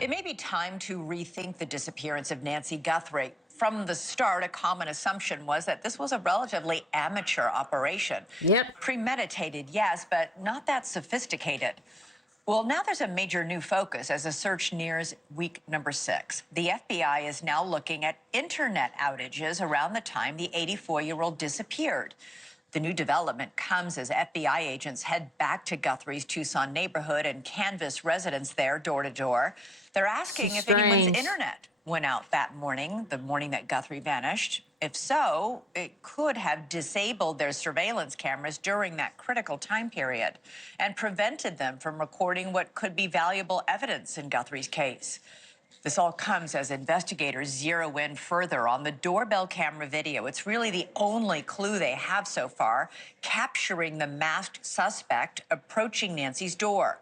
It may be time to rethink the disappearance of Nancy Guthrie. From the start, a common assumption was that this was a relatively amateur operation. Yep. Premeditated, yes, but not that sophisticated. Well, now there's a major new focus as the search nears week number 6. The FBI is now looking at internet outages around the time the 84-year-old disappeared. The new development comes as FBI agents head back to Guthrie's Tucson neighborhood and canvass residents there door to door. They're asking if anyone's internet went out that morning, the morning that Guthrie vanished. If so, it could have disabled their surveillance cameras during that critical time period and prevented them from recording what could be valuable evidence in Guthrie's case. This all comes as investigators zero in further on the doorbell camera video. It's really the only clue they have so far, capturing the masked suspect approaching Nancy's door.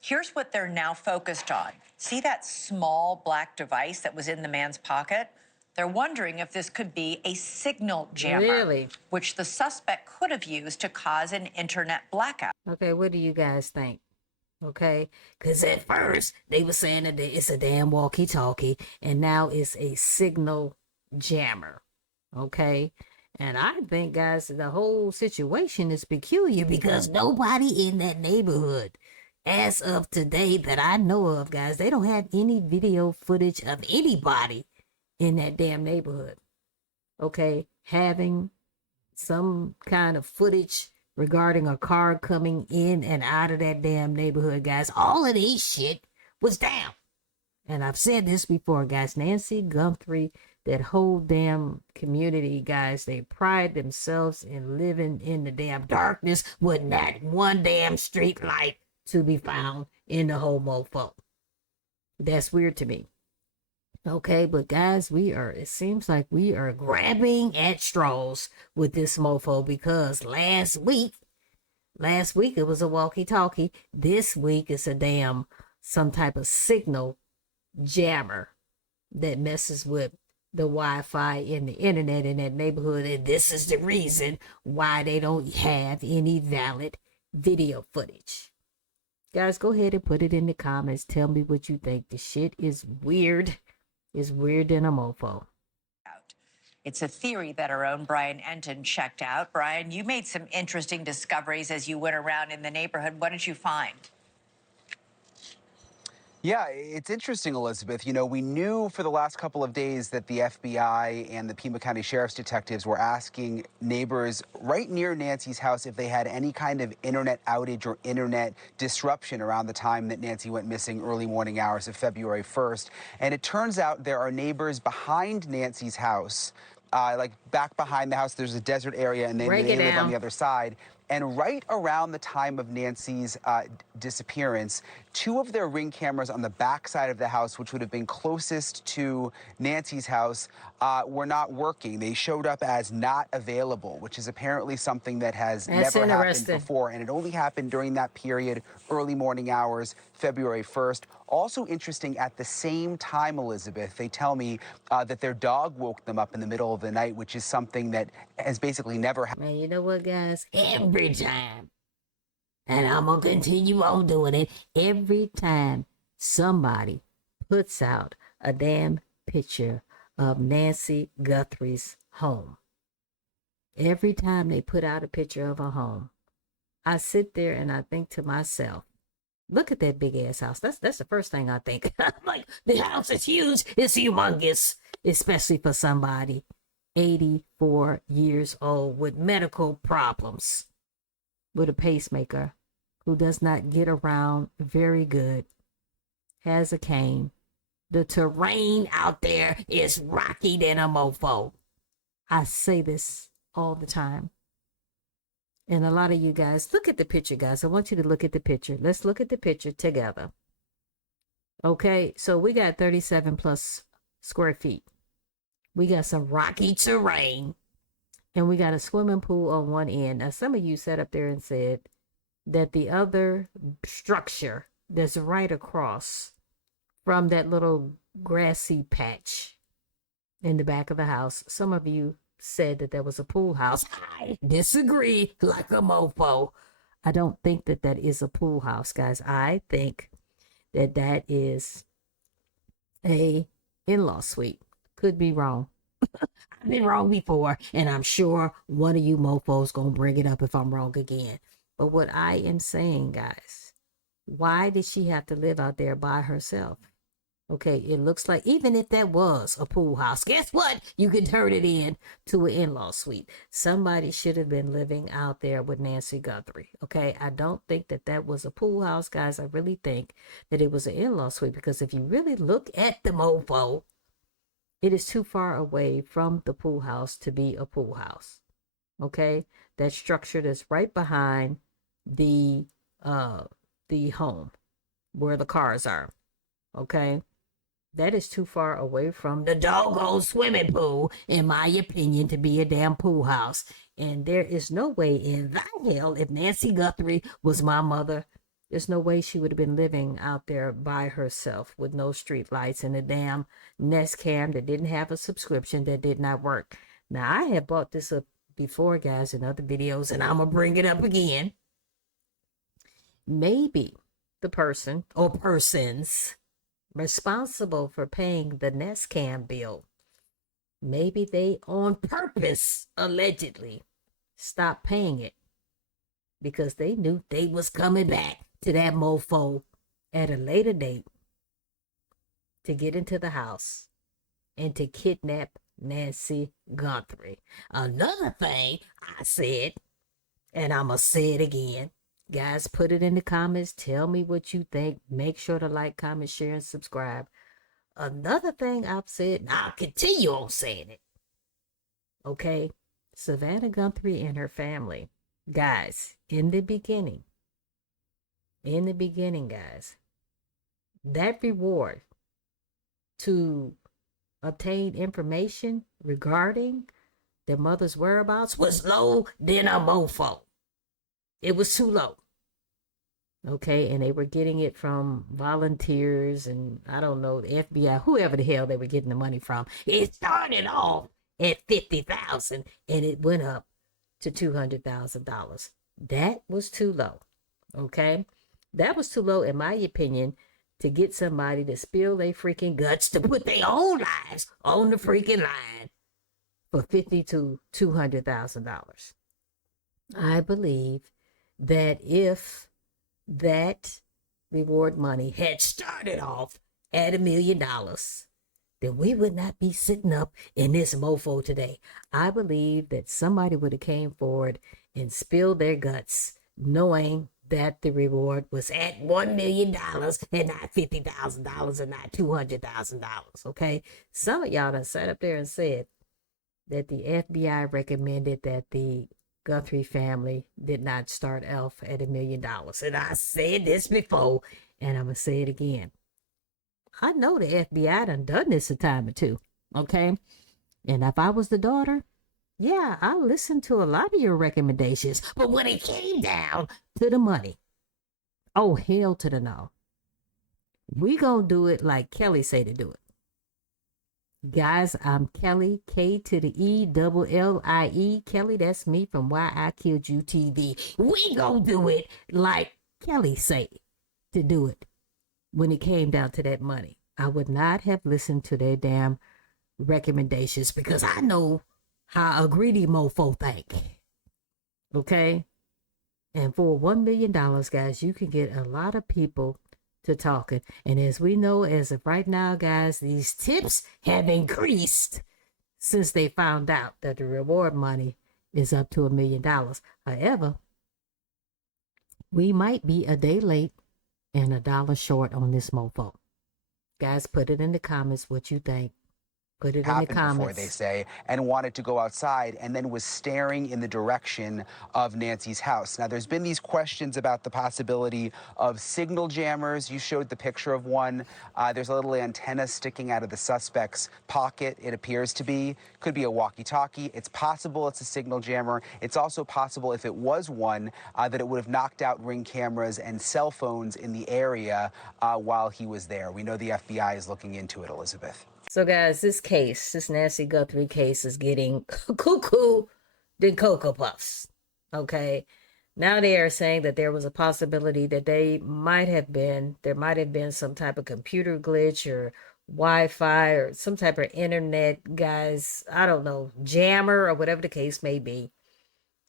Here's what they're now focused on. See that small black device that was in the man's pocket? They're wondering if this could be a signal jammer, which the suspect could have used to cause an internet blackout. Okay, what do you guys think? Okay, because at first they were saying that it's a damn walkie-talkie, and now it's a signal jammer. Okay, and I think, guys, the whole situation is peculiar because nobody in that neighborhood, as of today that I know of, guys, they don't have any video footage of anybody in that damn neighborhood. Okay, having some kind of footage regarding a car coming in and out of that damn neighborhood, guys. All of this shit was down. And I've said this before, guys. Nancy Guthrie, that whole damn community, guys, they pride themselves in living in the damn darkness with not one damn street light to be found in the whole mofo. That's weird to me. Okay, but guys, it seems like we are grabbing at straws with this mofo because last week it was a walkie-talkie. This week it's a some type of signal jammer that messes with the Wi-Fi and the internet in that neighborhood. And this is the reason why they don't have any valid video footage. Guys, go ahead and put it in the comments. Tell me what you think. The shit is weird. Is weird than a mofo. It's a theory that our own Brian Anton checked out. Brian, you made some interesting discoveries as you went around in the neighborhood. What did you find? Yeah, it's interesting, Elizabeth. You know, we knew for the last couple of days that the FBI and the Pima County Sheriff's detectives were asking neighbors right near Nancy's house if they had any kind of internet outage or internet disruption around the time that Nancy went missing, early morning hours of February 1st. And it turns out there are neighbors behind Nancy's house, like back behind the house, there's a desert area, and then they live on the other side. And right around the time of Nancy's disappearance, 2 of their Ring cameras on the back side of the house, which would have been closest to Nancy's house, were not working. They showed up as not available, which is apparently something that has never happened before. And it only happened during that period, early morning hours, February 1st. Also interesting, at the same time, Elizabeth, they tell me that their dog woke them up in the middle of the night, which is something that has basically never happened. Man, you know what, guys? Every time, and I'm going to continue on doing it, every time somebody puts out a damn picture of Nancy Guthrie's home, every time they put out a picture of her home, I sit there and I think to myself, look at that big ass house. That's the first thing I think. Like, the house is huge. It's humongous, especially for somebody 84 years old with medical problems, with a pacemaker, who does not get around very good, has a cane. The terrain out there is rocky than a mofo. I say this all the time. And a lot of you guys, look at the picture, guys. I want you to look at the picture. Let's look at the picture together. Okay, so we got 37 plus square feet. We got some rocky terrain. And we got a swimming pool on one end. Now, some of you sat up there and said that the other structure that's right across from that little grassy patch in the back of the house, some of you said that there was a pool house. I disagree like a mofo. I don't think that that is a pool house, guys. I think that that is a in-law suite. Could be wrong. I've been wrong before, and I'm sure one of you mofos gonna bring it up if I'm wrong again. But what I am saying, guys, why did she have to live out there by herself? Okay, it looks like even if that was a pool house, guess what? You could turn it in to an in-law suite. Somebody should have been living out there with Nancy Guthrie. Okay, I don't think that that was a pool house, guys. I really think that it was an in-law suite because if you really look at the mofo, it is too far away from the pool house to be a pool house. Okay, that structure that's right behind the home where the cars are. Okay, that is too far away from the doggone swimming pool, in my opinion, to be a damn pool house. And there is no way in the hell, if Nancy Guthrie was my mother, there's no way she would have been living out there by herself with no street lights and a damn Nest Cam that didn't have a subscription that did not work. Now, I have brought this up before, guys, in other videos, and I'm going to bring it up again. Maybe the person or persons responsible for paying the Nest Cam bill, maybe they on purpose, allegedly, stopped paying it because they knew they was coming back to that mofo at a later date to get into the house and to kidnap Nancy Guthrie. Another thing I said, and I'm going to say it again, guys, put it in the comments. Tell me what you think. Make sure to like, comment, share, and subscribe. Another thing I've said, and I'll continue on saying it. Okay? Savannah Guthrie and her family. Guys, in the beginning, guys, that reward to obtain information regarding their mother's whereabouts was low than a mofo. It was too low. Okay, and they were getting it from volunteers and I don't know, the FBI, whoever the hell they were getting the money from. It started off at $50,000 and it went up to $200,000. That was too low. Okay, that was too low in my opinion to get somebody to spill their freaking guts to put their own lives on the freaking line for $50,000 to $200,000. I believe that if that reward money had started off at $1 million, then we would not be sitting up in this mofo today. I believe that somebody would have came forward and spilled their guts knowing that the reward was at $1 million and not $50,000 and not $200,000. Okay, some of y'all done sat up there and said that the FBI recommended that the Guthrie family did not start off at $1 million. And I said this before, and I'm going to say it again. I know the FBI done this a time or two, okay? And if I was the daughter, yeah, I listened to a lot of your recommendations. But when it came down to the money, oh, hell to the no. We gonna do it like Kellie say to do it. Guys, I'm Kellie, K to the E, double L-I-E. Kellie, that's me from Why I Killed You TV. We gonna do it like Kellie say to do it when it came down to that money. I would not have listened to their damn recommendations because I know how a greedy mofo think. Okay? And for $1 million, guys, you can get a lot of people to talking. And as we know, as of right now, guys, these tips have increased since they found out that the reward money is up to $1 million. However, we might be a day late and $1 short on this mofo. Guys, put it in the comments what you think. Put it in the comments. Before, they say, and wanted to go outside and then was staring in the direction of Nancy's house. Now, there's been these questions about the possibility of signal jammers. You showed the picture of one. There's a little antenna sticking out of the suspect's pocket, it appears to be. Could be a walkie-talkie. It's possible it's a signal jammer. It's also possible, if it was one, that it would have knocked out Ring cameras and cell phones in the area while he was there. We know the FBI is looking into it, Elizabeth. So, guys, this Nancy Guthrie case is getting cuckoo than Cocoa Puffs, okay? Now they are saying that there was a possibility that there might have been some type of computer glitch or Wi-Fi or some type of internet, guys, I don't know, jammer or whatever the case may be.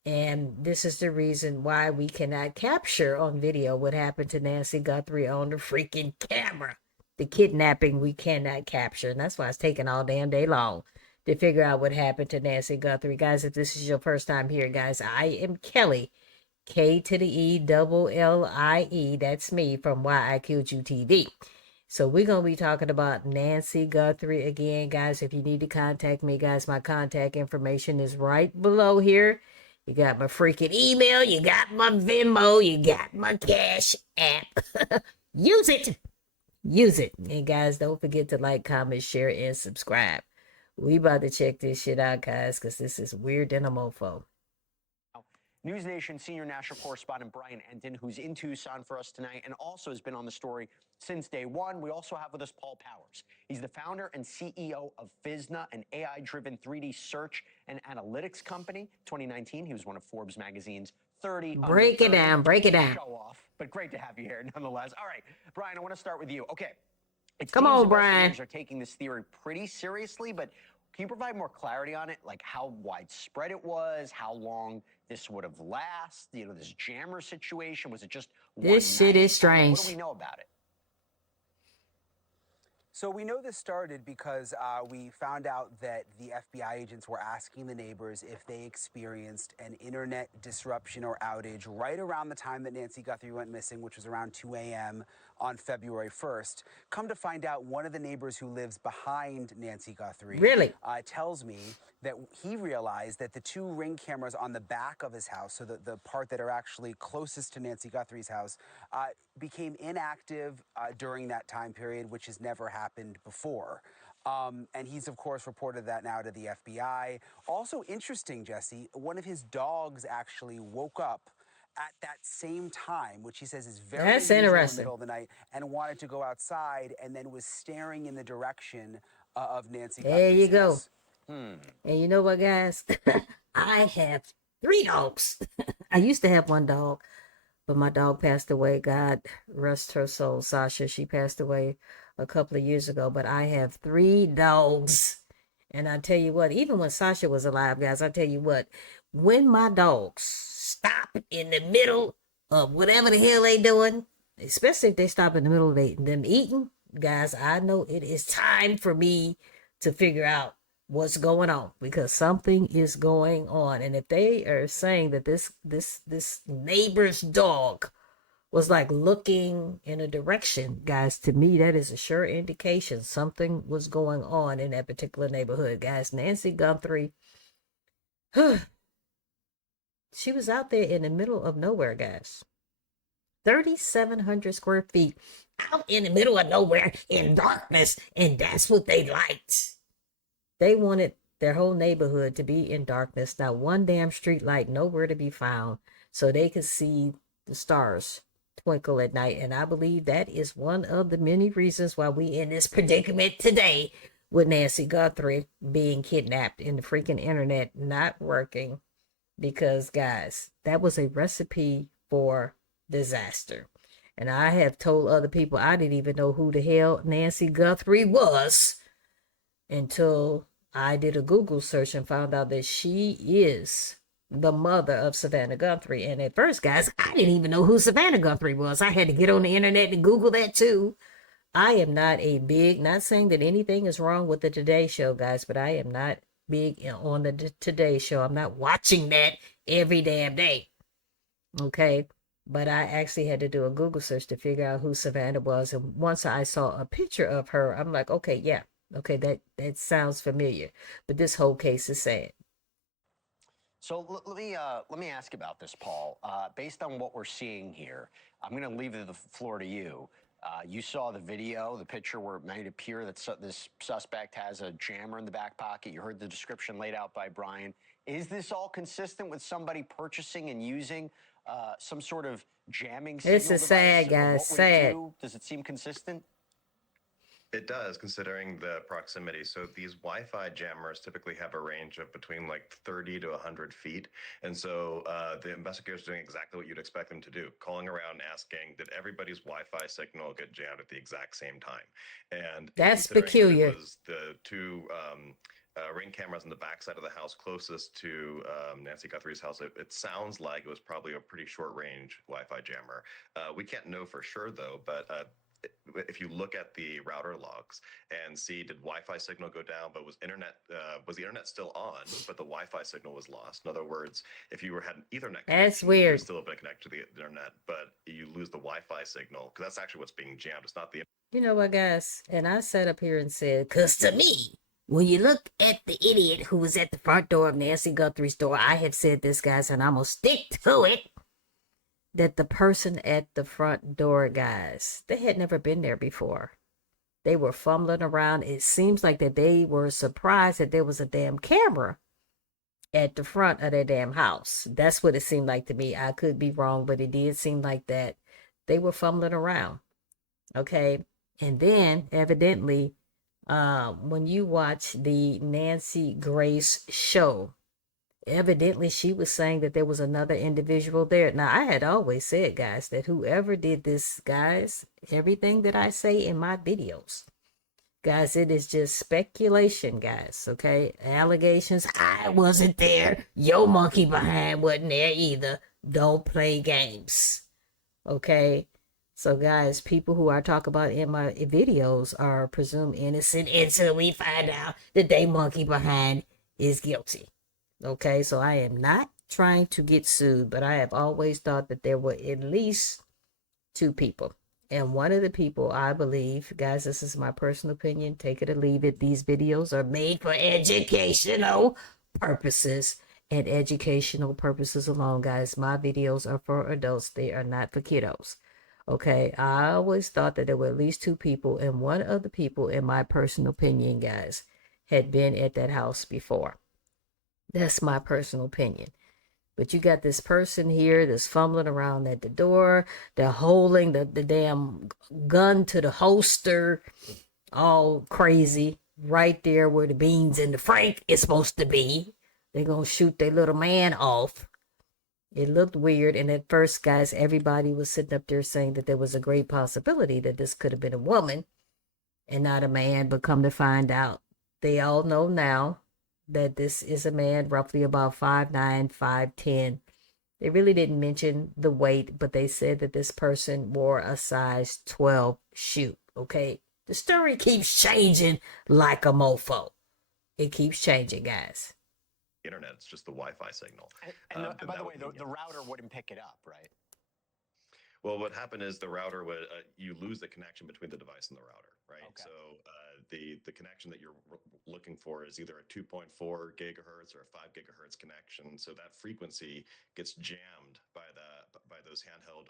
And this is the reason why we cannot capture on video what happened to Nancy Guthrie on the freaking camera. The kidnapping we cannot capture. And that's why it's taking all damn day long to figure out what happened to Nancy Guthrie. Guys, if this is your first time here, guys, I am Kellie. K to the E double L-I-E. That's me from Why I Killed You TV. So we're going to be talking about Nancy Guthrie again, guys. If you need to contact me, guys, my contact information is right below here. You got my freaking email. You got my Venmo. You got my Cash App. Use it. Use it. And guys, don't forget to like, comment, share, and subscribe. We about to check this shit out, guys, because this is weird than a mofo. News Nation senior national correspondent Brian Anton, who's in Tucson for us tonight and also has been on the story since day one. We also have with us Paul Powers. He's the founder and CEO of FISNA, an AI-driven 3D search and analytics company. 2019, he was one of Forbes magazine's 30. Break it down, break it down. Show off, but great to have you here nonetheless. All right, Brian, I want to start with you. Okay, it Come seems on, Brian. investigators are taking this theory pretty seriously, but can you provide more clarity on it? Like how widespread it was, how long this would have lasted, you know, this jammer situation? Was it just this shit is strange. What do we know about it? So we know this started because we found out that the FBI agents were asking the neighbors if they experienced an internet disruption or outage right around the time that Nancy Guthrie went missing, which was around 2 a.m. on February 1st. Come to find out, one of the neighbors who lives behind Nancy Guthrie tells me that he realized that the two Ring cameras on the back of his house, so the part that are actually closest to Nancy Guthrie's house, became inactive during that time period, which has never happened before. And he's, of course, reported that now to the FBI. Also interesting, Jesse, one of his dogs actually woke up at that same time, which he says is very unusual in the middle of the night, and wanted to go outside and then was staring in the direction of Nancy Guthrie's There you go. house. And you know what, guys? I have 3 dogs. I used to have 1 dog, but my dog passed away. God rest her soul, Sasha. She passed away a couple of years ago, but I have 3 dogs. And I tell you what, even when Sasha was alive, guys, I tell you what, when my dogs stop in the middle of whatever the hell they doing, especially if they stop in the middle of them eating, guys, I know it is time for me to figure out what's going on, because something is going on. And if they are saying that this neighbor's dog was like looking in a direction, guys, to me that is a sure indication something was going on in that particular neighborhood, guys. Nancy Guthrie, she was out there in the middle of nowhere, guys. 3,700 square feet out in the middle of nowhere in darkness, and that's what they liked. They wanted their whole neighborhood to be in darkness, not one damn street light nowhere to be found, so they could see the stars twinkle at night. And I believe that is one of the many reasons why we in this predicament today with Nancy Guthrie being kidnapped and the freaking internet not working, because, guys, that was a recipe for disaster. And I have told other people I didn't even know who the hell Nancy Guthrie was until I did a Google search and found out that she is the mother of Savannah Guthrie. And at first, guys, I didn't even know who Savannah Guthrie was. I had to get on the internet and Google that too. I am not not saying that anything is wrong with the Today Show, guys, but I am not big on the Today Show. I'm not watching that every damn day. Okay? But I actually had to do a Google search to figure out who Savannah was. And once I saw a picture of her, I'm like, okay, yeah. Okay, that sounds familiar, but this whole case is sad. So let me ask about this, Paul. Based on what we're seeing here, I'm going to leave the floor to you. You saw the video, the picture where it might appear that this suspect has a jammer in the back pocket. You heard the description laid out by Brian. Is this all consistent with somebody purchasing and using some sort of jamming signal This is sad, device? guys. Sad. Does it seem consistent? It does, considering the proximity. So these Wi-Fi jammers typically have a range of between like 30 to 100 feet. And so the investigators are doing exactly what you'd expect them to do, calling around asking, did everybody's Wi-Fi signal get jammed at the exact same time? And That's considering that peculiar. it was the two ring cameras on the backside of the house closest to Nancy Guthrie's house, it sounds like it was probably a pretty short range Wi-Fi jammer. We can't know for sure though, but if you look at the router logs and see, did Wi-Fi signal go down, but was the internet still on, but the Wi-Fi signal was lost? In other words, if you had an Ethernet That's connection, you weird. would still have been connected to the internet, but you lose the Wi-Fi signal because that's actually what's being jammed. It's not the. You know what, guys? And I sat up here and said, because to me, when you look at the idiot who was at the front door of Nancy Guthrie's door, I have said this, guys, and I'm going to stick to it, that the person at the front door, guys, they had never been there before. They were fumbling around. It seems like that they were surprised that there was a damn camera at the front of their damn house. That's what it seemed like to me. I could be wrong, but it did seem like that they were fumbling around. Okay. And then evidently, when you watch the Nancy Grace show, evidently she was saying that there was another individual there. Now, I had always said, guys, that whoever did this, guys, everything that I say in my videos, guys, it is just speculation, guys, okay? Allegations, I wasn't there. Your monkey behind wasn't there either. Don't play games, okay? So, guys, people who I talk about in my videos are presumed innocent until we find out that they monkey behind is guilty. Okay, so I am not trying to get sued, but I have always thought that there were at least two people. And one of the people, I believe, guys, this is my personal opinion, take it or leave it, these videos are made for educational purposes and educational purposes alone, guys. My videos are for adults, they are not for kiddos. Okay, I always thought that there were at least two people, and one of the people, in my personal opinion, guys, had been at that house before. That's my personal opinion. But you got this person here that's fumbling around at the door. They're holding the damn gun to the holster, all crazy, right there where the beans and the Frank is supposed to be. They're going to shoot their little man off. It looked weird. And at first, guys, everybody was sitting up there saying that there was a great possibility that this could have been a woman and not a man. But come to find out, they all know now that this is a man roughly about 5'9", 5'10". They really didn't mention the weight, but they said that this person wore a size 12 shoe, okay? The story keeps changing like a mofo. It keeps changing, guys. Internet, it's just the Wi-Fi signal. And by the way, the router wouldn't pick it up, right? Well, what happened is the router would, you lose the connection between the device and the router, right? Okay. So the connection that you're looking for is either a 2.4 gigahertz or a 5 gigahertz connection. So that frequency gets jammed by those handheld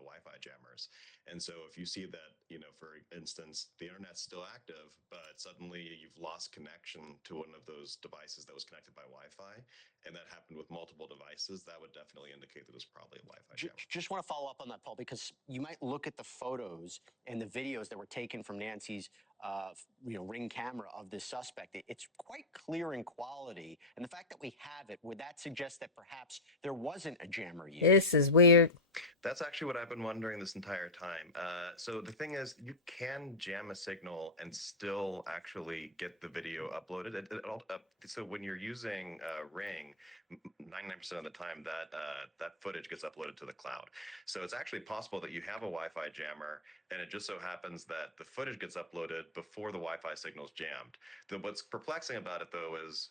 Wi-Fi jammers. And so if you see that, for instance, the internet's still active, but suddenly you've lost connection to one of those devices that was connected by Wi-Fi, and that happened with multiple devices, that would definitely indicate that it was probably a Wi-Fi jammer. Just want to follow up on that, Paul, because you might look at the photos and the videos that were taken from Nancy's ring camera of this suspect. It's quite clear in quality. And the fact that we have it, would that suggest that perhaps there wasn't a jammer used? This is weird. That's actually what I've been wondering this entire time. So the thing is, you can jam a signal and still actually get the video uploaded. So when you're using Ring, 99% of the time that footage gets uploaded to the cloud. So it's actually possible that you have a Wi-Fi jammer, and it just so happens that the footage gets uploaded before the Wi-Fi signal's jammed. What's perplexing about it, though, is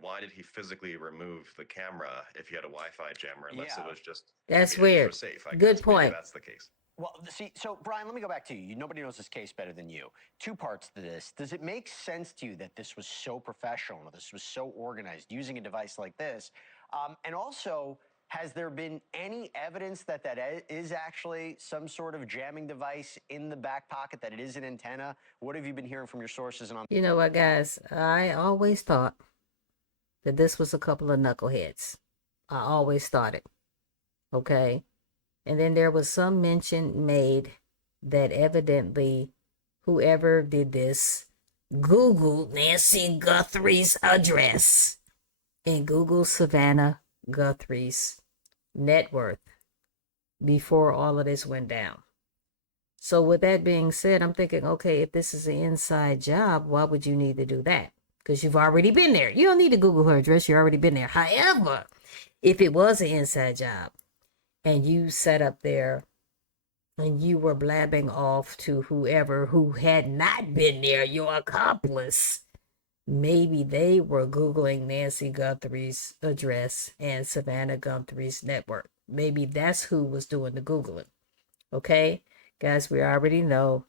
why did he physically remove the camera if he had a Wi-Fi jammer, unless it was just that's weird. Safe, Good point. That's the case. Well, see, so Brian, let me go back to you. Nobody knows this case better than you. Two parts to this. Does it make sense to you that this was so professional, this was so organized, using a device like this? And also, has there been any evidence that is actually some sort of jamming device in the back pocket, that it is an antenna? What have you been hearing from your sources? And You know what, guys? I always thought that this was a couple of knuckleheads. I always thought it. Okay? And then there was some mention made that evidently whoever did this Googled Nancy Guthrie's address and Googled Savannah Guthrie's net worth before all of this went down. So with that being said, I'm thinking, okay, if this is an inside job, why would you need to do that? Because you've already been there. You don't need to Google her address. You've already been there. However, if it was an inside job and you set up there and you were blabbing off to whoever who had not been there, your accomplice, maybe they were Googling Nancy Guthrie's address and Savannah Guthrie's network. Maybe that's who was doing the Googling. Okay? Guys, we already know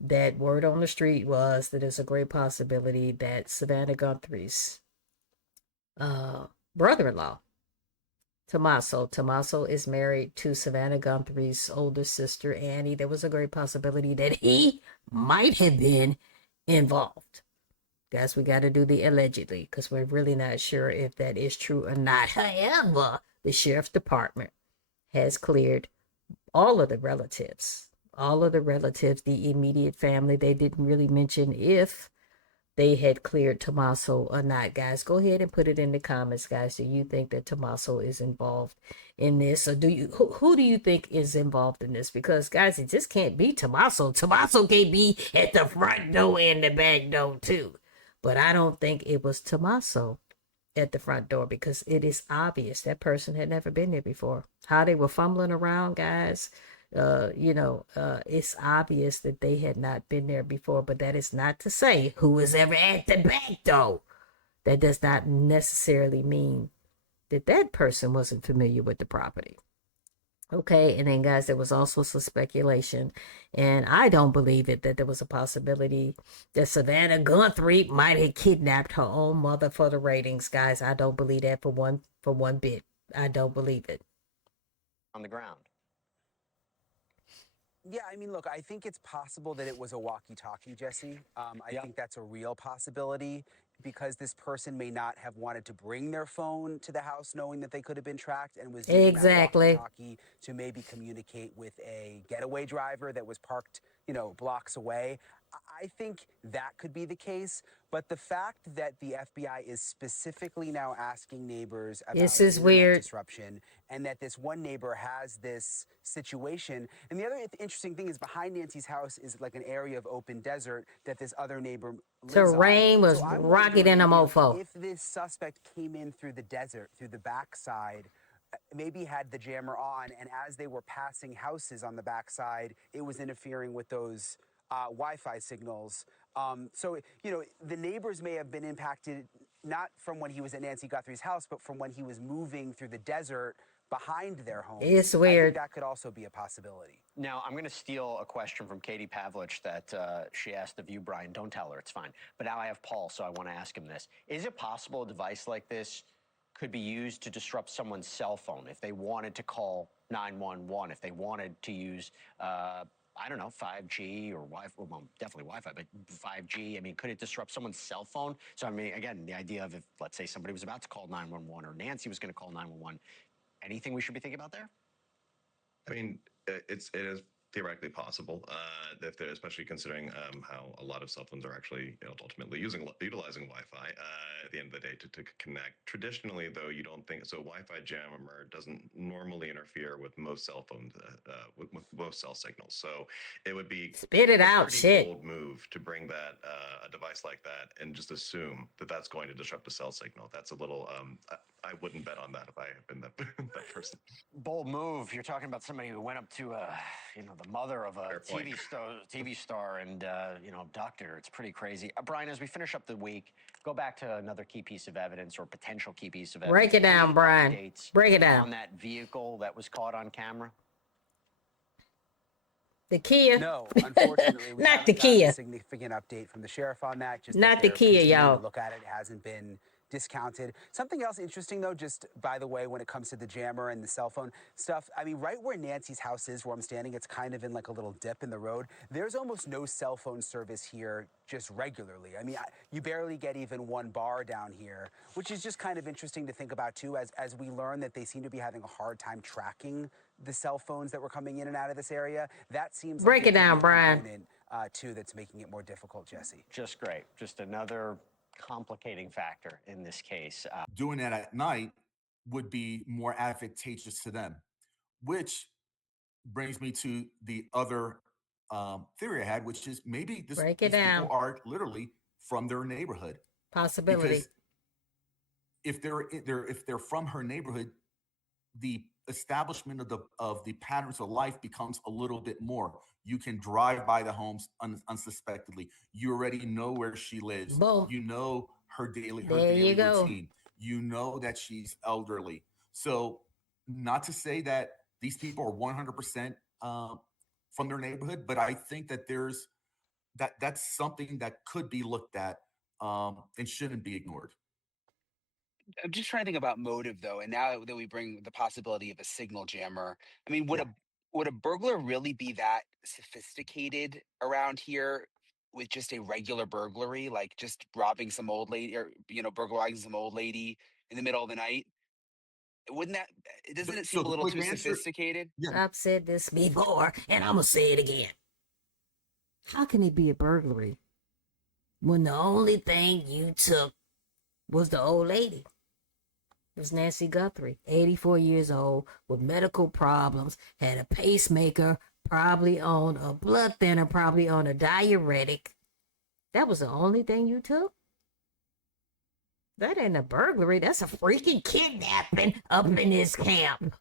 that word on the street was that there's a great possibility that Savannah Guthrie's brother-in-law, Tommaso is married to Savannah Guthrie's older sister, Annie. There was a great possibility that he might have been involved. Guys, we got to do the allegedly because we're really not sure if that is true or not. However, the sheriff's department has cleared all of the relatives, the immediate family. They didn't really mention if they had cleared Tommaso or not. Guys, go ahead and put it in the comments, guys. Do you think that Tommaso is involved in this? Or who do you think is involved in this? Because, guys, it just can't be Tommaso. Tommaso can't be at the front door and the back door, too. But I don't think it was Tommaso at the front door because it is obvious that person had never been there before. How they were fumbling around, guys. It's obvious that they had not been there before, but that is not to say who was ever at the back door. That does not necessarily mean that that person wasn't familiar with the property. Okay, and then guys, there was also some speculation, and I don't believe it, that there was a possibility that Savannah Guthrie might have kidnapped her own mother for the ratings. Guys, I don't believe that for one bit. I don't believe it. On the ground. Yeah, I mean, look, I think it's possible that it was a walkie-talkie, Jesse. I think that's a real possibility because this person may not have wanted to bring their phone to the house knowing that they could have been tracked and was using that walkie-talkie to maybe communicate with a getaway driver that was parked, blocks away. I think that could be the case, but the fact that the FBI is specifically now asking neighbors about this is internet weird disruption, and that this one neighbor has this situation. And the other interesting thing is behind Nancy's house is like an area of open desert that this other neighbor lives terrain on. was So rocky than a mofo. If this suspect came in through the desert, through the backside, maybe had the jammer on, and as they were passing houses on the backside, it was interfering with those Wi-Fi signals. So, the neighbors may have been impacted not from when he was at Nancy Guthrie's house, but from when he was moving through the desert behind their home. It's weird. I think that could also be a possibility. Now, I'm going to steal a question from Katie Pavlich that she asked of you, Brian. Don't tell her, it's fine. But now I have Paul, so I want to ask him this. Is it possible a device like this could be used to disrupt someone's cell phone if they wanted to call 911, if they wanted to use 5G or Wi-Fi, well, definitely Wi-Fi, but 5G. I mean, could it disrupt someone's cell phone? So, I mean, again, the idea of if, let's say, somebody was about to call 911 or Nancy was going to call 911, anything we should be thinking about there? I mean, it is theoretically possible, especially considering how a lot of cell phones are actually ultimately utilizing Wi-Fi at the end of the day to connect. Traditionally, though, you don't think so. Wi-Fi jammer doesn't normally interfere with most cell phones, with most cell signals. So it would be spit it out, shit. Bold move to bring that a device like that and just assume that that's going to disrupt a cell signal. That's a little. I wouldn't bet on that if I had been that person. Bold move. You're talking about somebody who went up to, the mother of a TV star and, abducted her. It's pretty crazy. Brian, as we finish up the week, go back to another key piece of evidence or potential key piece of evidence. Break it down, Brian. Break it down. On that vehicle that was caught on camera? The Kia? No, unfortunately, we not the haven't gotten Kia. a significant update from the sheriff on that. Just not the Kia, y'all. Look at it. It hasn't been discounted. Something else interesting, though, just by the way, when it comes to the jammer and the cell phone stuff, I mean, right where Nancy's house is, where I'm standing, it's kind of in like a little dip in the road. There's almost no cell phone service here just regularly. I mean, you barely get even one bar down here, which is just kind of interesting to think about, too, as we learn that they seem to be having a hard time tracking the cell phones that were coming in and out of this area. That seems break like it down, Brian. too, that's making it more difficult, Jesse. Just great. Just another complicating factor in this case. Doing that at night would be more advantageous to them, which brings me to the other theory I had, which is maybe Break it these people down. are literally from their neighborhood. Possibility. Because if they're from her neighborhood, the establishment of the patterns of life becomes a little bit more. You can drive by the homes unsuspectedly. You already know where she lives. Boom. You know her daily There you go. routine. You know that she's elderly. So, not to say that these people are 100% from their neighborhood, but I think that that's something that could be looked at and shouldn't be ignored. I'm just trying to think about motive though, and now that we bring the possibility of a signal jammer, I mean, Yeah. would a burglar really be that sophisticated around here with just a regular burglary, like just robbing some old lady or burglarizing some old lady in the middle of the night? Wouldn't that doesn't it So seem a the little quick too answer, sophisticated? yeah, I've said this before, and I'm gonna say it again. How can it be a burglary when the only thing you took was the old lady? It was Nancy Guthrie, 84 years old, with medical problems, had a pacemaker, probably on a blood thinner, probably on a diuretic. That was the only thing you took? That ain't a burglary. That's a freaking kidnapping up in this camp.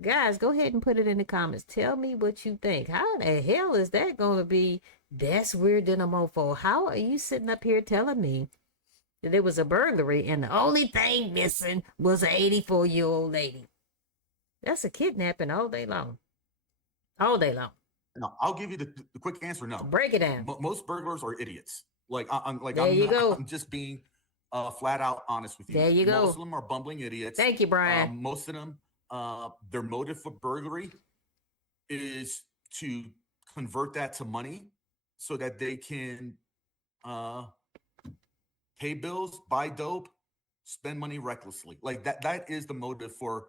Guys, go ahead and put it in the comments. Tell me what you think. How the hell is that going to be? That's weird than a mofo. How are you sitting up here telling me that it was a burglary and the only thing missing was an 84-year-old lady? That's a kidnapping all day long. All day long. no, I'll give you the quick answer. No, Break it down. most burglars are idiots. Like There you go. I'm just being flat out honest with you. There you go. Most of them are bumbling idiots. Thank you, Brian. Most of them, their motive for burglary is to convert that to money so that they can pay bills, buy dope, spend money recklessly. Like that is the motive for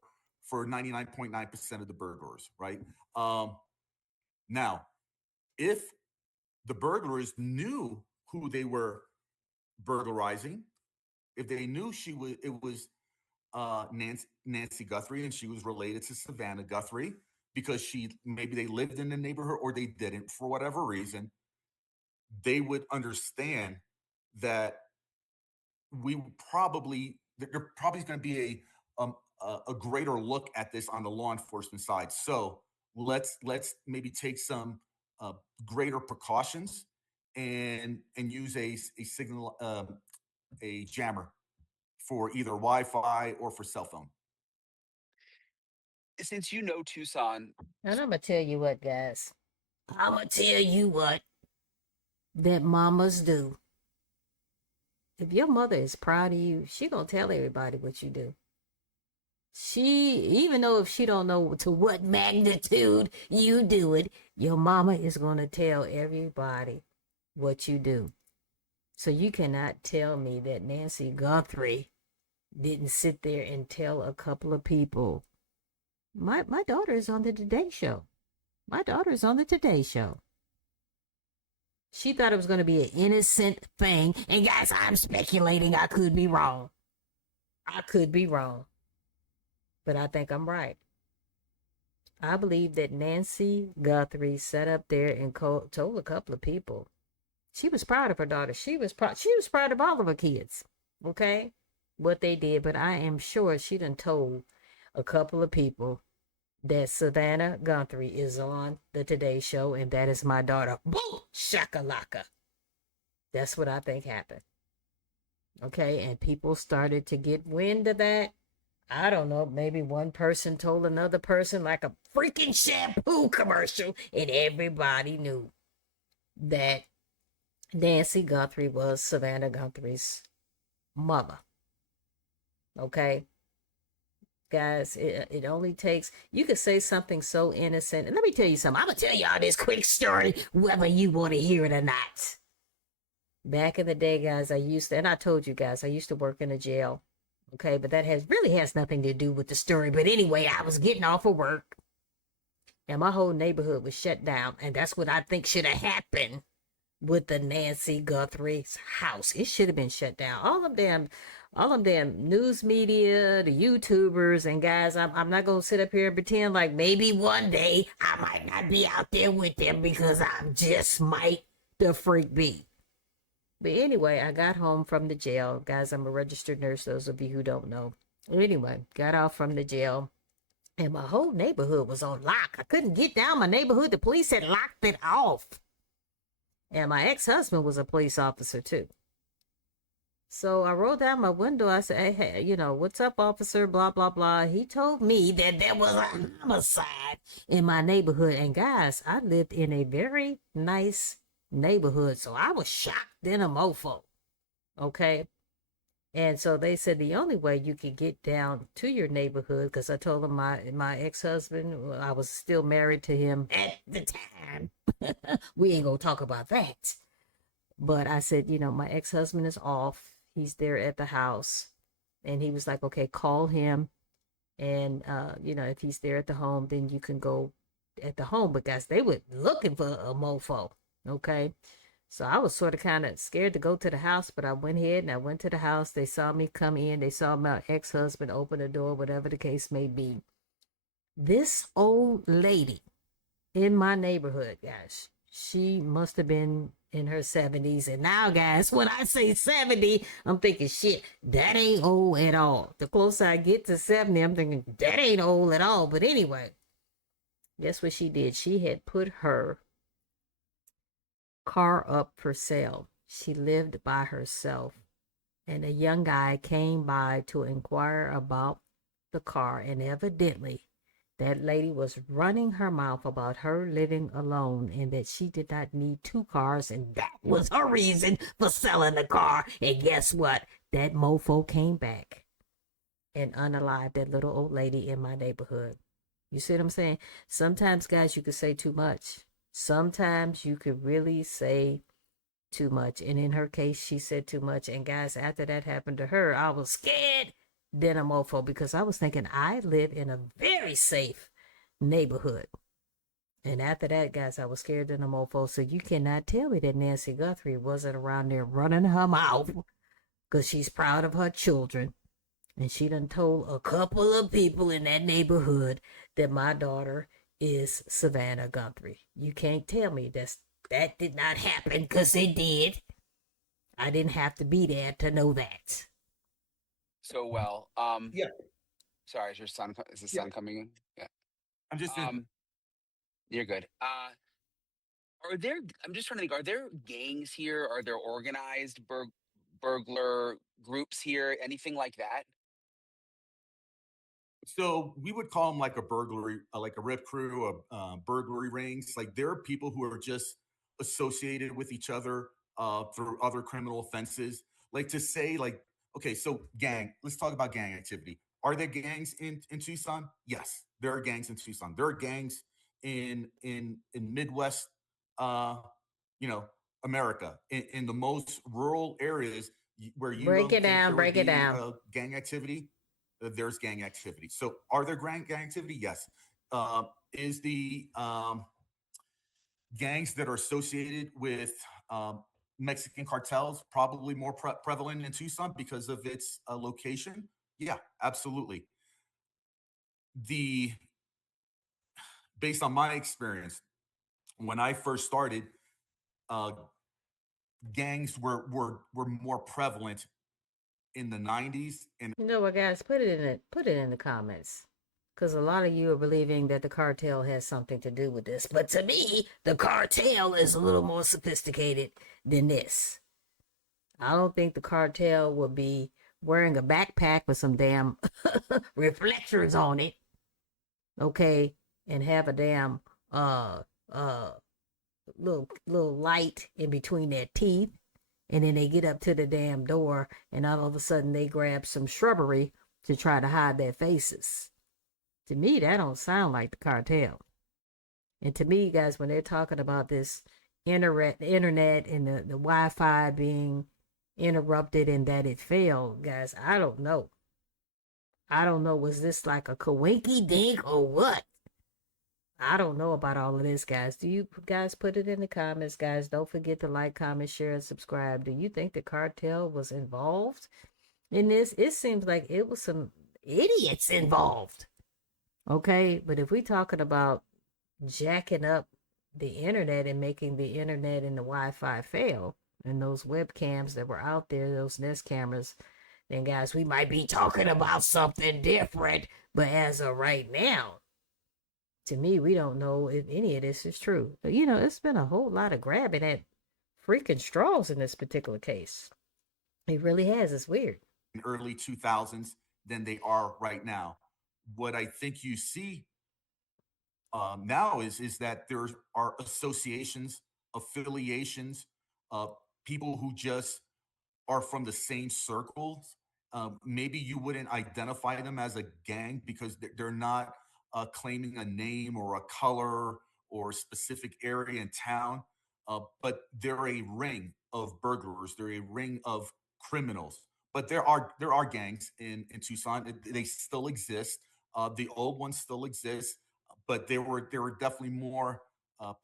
99.9% of the burglars, right? Now, if the burglars knew who they were burglarizing, if they knew it was Nancy Guthrie and she was related to Savannah Guthrie because maybe they lived in the neighborhood or they didn't for whatever reason, they would understand that there probably is going to be a greater look at this on the law enforcement side. So let's maybe take some greater precautions and use a signal a jammer for either Wi-Fi or for cell phone. Since you know Tucson, And I'm going to tell you what, guys. I'm going to tell you what that mamas do. If your mother is proud of you, she going to tell everybody what you do. Even though if she don't know to what magnitude you do it, your mama is going to tell everybody what you do. So you cannot tell me that Nancy Guthrie didn't sit there and tell a couple of people. My daughter is on the Today Show. My daughter is on the Today Show. She thought it was going to be an innocent thing. And guys, I'm speculating. I could be wrong. But I think I'm right. I believe that Nancy Guthrie sat up there and told a couple of people. She was proud of her daughter. She was proud of all of her kids. Okay? What they did. But I am sure she done told a couple of people that Savannah Guthrie is on the Today Show and that is my daughter. Boom! Shakalaka. That's what I think happened. Okay? And people started to get wind of that. I don't know, maybe one person told another person like a freaking shampoo commercial, and everybody knew that Nancy Guthrie was Savannah Guthrie's mother. Okay? Guys, it only takes, you could say something so innocent, and let me tell you something. I'm going to tell y'all this quick story, whether you want to hear it or not. Back in the day, guys, and I told you guys, I used to work in a jail. Okay, but that really has nothing to do with the story. But anyway, I was getting off of work. and my whole neighborhood was shut down. And that's what I think should have happened with the Nancy Guthrie's house. It should have been shut down. All them damn news media, the YouTubers, and guys, I'm not gonna sit up here and pretend like maybe one day I might not be out there with them because I'm just might the freak be. But anyway, I got home from the jail. Guys, I'm a registered nurse, those of you who don't know. Anyway, got off from the jail, and my whole neighborhood was on lock. I couldn't get down my neighborhood. The police had locked it off. And my ex-husband was a police officer too. So I rolled down my window. I said, hey, what's up, officer? Blah, blah, blah. He told me that there was a homicide in my neighborhood. And guys, I lived in a very nice neighborhood. So I was shocked in a mofo. Okay. And so they said the only way you could get down to your neighborhood, because I told them my ex-husband, I was still married to him at the time. We ain't gonna talk about that. But I said, my ex-husband is off. He's there at the house. And he was like, okay, call him. And, if he's there at the home, then you can go at the home. But guys, they were looking for a mofo. Okay. So I was sort of kind of scared to go to the house, but I went ahead and I went to the house. They saw me come in. They saw my ex-husband open the door, whatever the case may be. This old lady in my neighborhood, guys, she must have been in her 70s. And now, guys, when I say 70, I'm thinking, shit, that ain't old at all. The closer I get to 70, I'm thinking, that ain't old at all. But anyway, guess what she did? She had put her car up for sale. She lived by herself. And a young guy came by to inquire about the car. And evidently, that lady was running her mouth about her living alone and that she did not need two cars, and that was her reason for selling the car. And guess what? That mofo came back and unalived that little old lady in my neighborhood. You see what I'm saying? Sometimes, guys, you could say too much. Sometimes you could really say too much. And in her case, she said too much. And guys, after that happened to her, I was scared than a mofo because I was thinking I live in a very safe neighborhood. And after that, guys, I was scared than a mofo. So you cannot tell me that Nancy Guthrie wasn't around there running her mouth because she's proud of her children. And she done told a couple of people in that neighborhood that my daughter is Savannah Guthrie. You can't tell me that did not happen, because it did. I didn't have to be there to know that. So, well, Yeah. sorry, is the Yeah. sun coming in? Yeah. I'm just You're good. I'm just trying to think, are there gangs here? Are there organized burglar groups here? Anything like that? so we would call them like a burglary, like a rip crew, burglary rings. Like there are people who are just associated with each other through other criminal offenses. Like to say, like, okay, so gang. Let's talk about gang activity. Are there gangs in Tucson? Yes, there are gangs in Tucson. There are gangs in Midwest, uh, you know, America, in the most rural areas where you Break don't it think there down, would break it be down. gang activity. There's gang activity. So, are there gang activity? Yes. Is the gangs that are associated with Mexican cartels probably more prevalent in Tucson because of its location? Yeah, absolutely. The Based on my experience, when I first started, uh, gangs were more prevalent in the 90s. And You know what, guys? Put it in the comments. Because a lot of you are believing that the cartel has something to do with this. But to me, the cartel is a little more sophisticated than this. I don't think the cartel would be wearing a backpack with some damn reflectors on it, okay, and have a damn uh little light in between their teeth, and then they get up to the damn door, and all of a sudden they grab some shrubbery to try to hide their faces. To me, that don't sound like the cartel. And to me, guys, when they're talking about this internet and the Wi-Fi being interrupted and that it failed, guys, I don't know. I don't know. Was this like a coinky dink or what? I don't know about all of this, guys. Do you guys put it in the comments, guys? Don't forget to like, comment, share, and subscribe. Do you think the cartel was involved in this? It seems like it was some idiots involved. Okay, but if we're talking about jacking up the internet and making the internet and the Wi-Fi fail, and those webcams that were out there, those Nest cameras, then guys, we might be talking about something different. But as of right now, to me, we don't know if any of this is true. But, you know, it's been a whole lot of grabbing at freaking straws in this particular case. It really has. It's weird. In early 2000s than they are right now. What I think you see now is that there are associations, affiliations, people who just are from the same circles. Maybe you wouldn't identify them as a gang because they're not claiming a name or a color or a specific area in town, but they're a ring of burglars. They're a ring of criminals. But there are gangs in Tucson. They still exist. The old ones still exist, but they were definitely more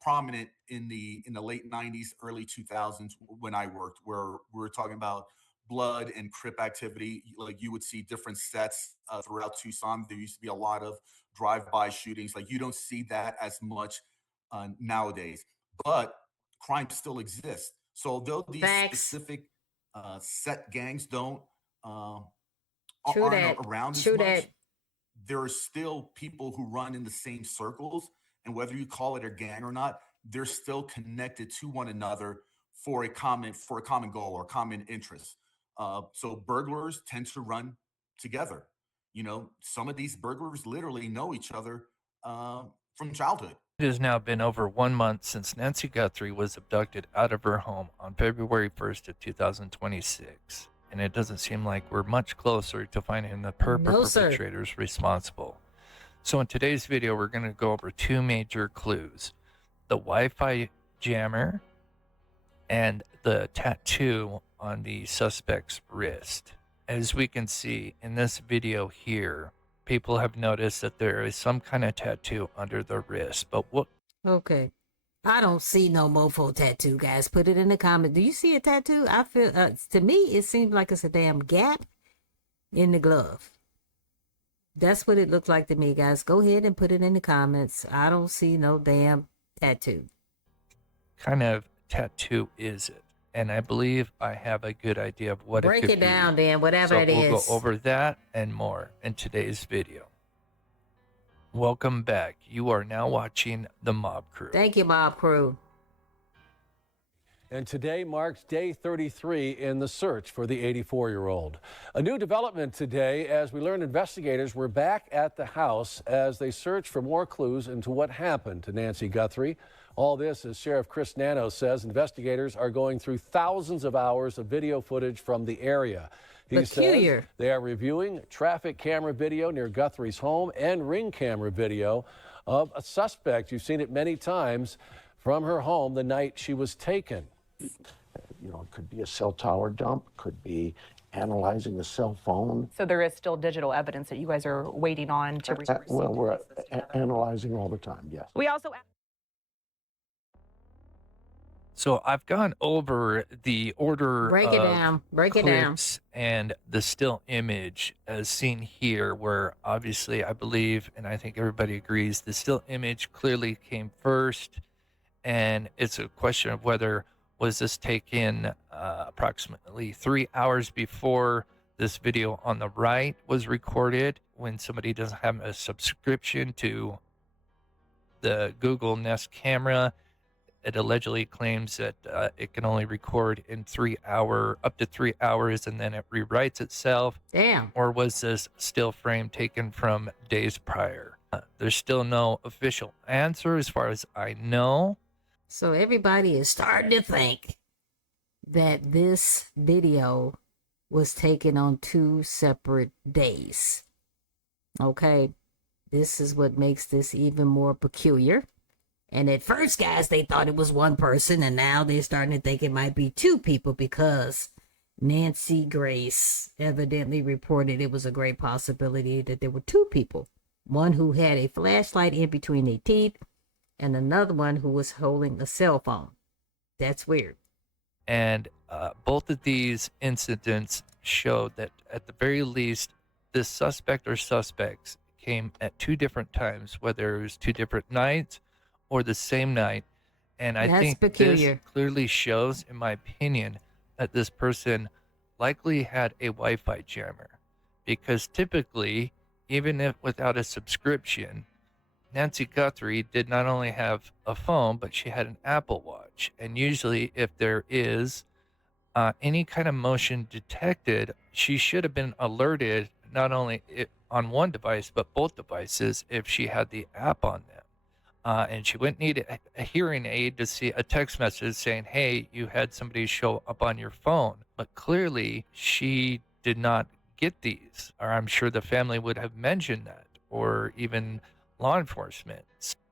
prominent in the late '90s, early 2000s when I worked, where we were talking about blood and Crip activity. Like you would see different sets throughout Tucson. There used to be a lot of drive-by shootings. Like you don't see that as much nowadays, but crime still exists. So although these Facts. specific set gangs don't True aren't that. around as True much, that. there are still people who run in the same circles, and whether you call it a gang or not, they're still connected to one another for a common goal or common interest. So burglars tend to run together. You know, some of these burglars literally know each other from childhood. It has now been over 1 month since Nancy Guthrie was abducted out of her home on February 1st of 2026, and it doesn't seem like we're much closer to finding the perpetrators responsible. So in today's video, we're going to go over two major clues: the Wi-Fi jammer and the tattoo on the suspect's wrist. As we can see in this video here, people have noticed that there is some kind of tattoo under the wrist, but what? Okay. I don't see no mofo tattoo, guys. Put it in the comment. Do you see a tattoo? I feel, to me, it seems like it's a damn gap in the glove. That's what it looks like to me, guys. Go ahead and put it in the comments. I don't see no damn tattoo. Kind of tattoo is it? And I believe I have a good idea of what it could be. Break it down, Dan, whatever it is. So we'll go over that and more in today's video. Welcome back. You are now watching The Mob Crew. Thank you, Mob Crew. And today marks day 33 in the search for the 84-year-old. A new development today as we learn investigators were back at the house as they search for more clues into what happened to Nancy Guthrie. All this, as Sheriff Chris Nano says, investigators are going through thousands of hours of video footage from the area. He says they are reviewing traffic camera video near Guthrie's home and ring camera video of a suspect. You've seen it many times from her home the night she was taken. You know, it could be a cell tower dump, could be analyzing a cell phone. So there is still digital evidence that you guys are waiting on to receive? Well, we're analyzing all the time, yes. We also... So I've gone over the order Break it down. Break it down. And the still image as seen here, where obviously I believe, and I think everybody agrees, the still image clearly came first. And it's a question of whether was this taken approximately 3 hours before this video on the right was recorded, when somebody doesn't have a subscription to the Google Nest camera. It allegedly claims that it can only record in up to 3 hours, and then it rewrites itself. Damn. Or was this still frame taken from days prior? There's still no official answer as far as I know. So everybody is starting to think that this video was taken on 2 separate days. Okay. This is what makes this even more peculiar. And at first, guys, they thought it was one person, and now they're starting to think it might be 2 people because Nancy Grace evidently reported it was a great possibility that there were 2 people one who had a flashlight in between their teeth, and another one who was holding a cell phone. That's weird. And both of these incidents showed that at the very least, this suspect or suspects came at two different times, whether it was two different nights or the same night. And I That's think peculiar. this clearly shows, in my opinion, that this person likely had a Wi-Fi jammer, because typically, even if without a subscription, Nancy Guthrie did not only have a phone, but she had an Apple Watch. And usually, if there is any kind of motion detected, she should have been alerted not only on one device, but both devices if she had the app on them. And she wouldn't need a hearing aid to see a text message saying, hey, you had somebody show up on your phone. But clearly, she did not get these, or I'm sure the family would have mentioned that, or even law enforcement.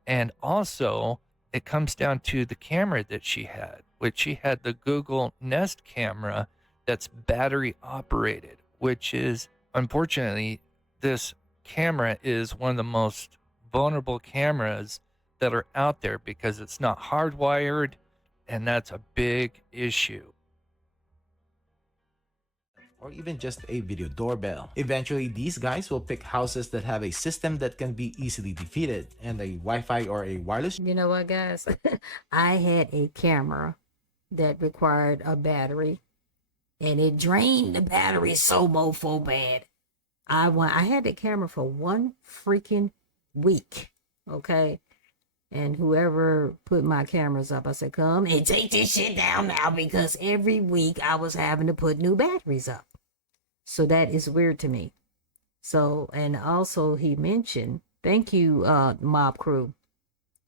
And also, it comes down to the camera that she had, which she had the Google Nest camera that's battery operated, which is, unfortunately, this camera is one of the most vulnerable cameras that are out there because it's not hardwired, and that's a big issue. Or even just a video doorbell. Eventually, these guys will pick houses that have a system that can be easily defeated, and a Wi-Fi or a wireless. You know what, guys? I had a camera that required a battery, and it drained the battery so mofo bad. I had the camera for 1 freaking week, okay? And whoever put my cameras up, I said, come and take this shit down now, because every week I was having to put new batteries up. So that is weird to me. So, and also he mentioned, thank you, Mob Crew.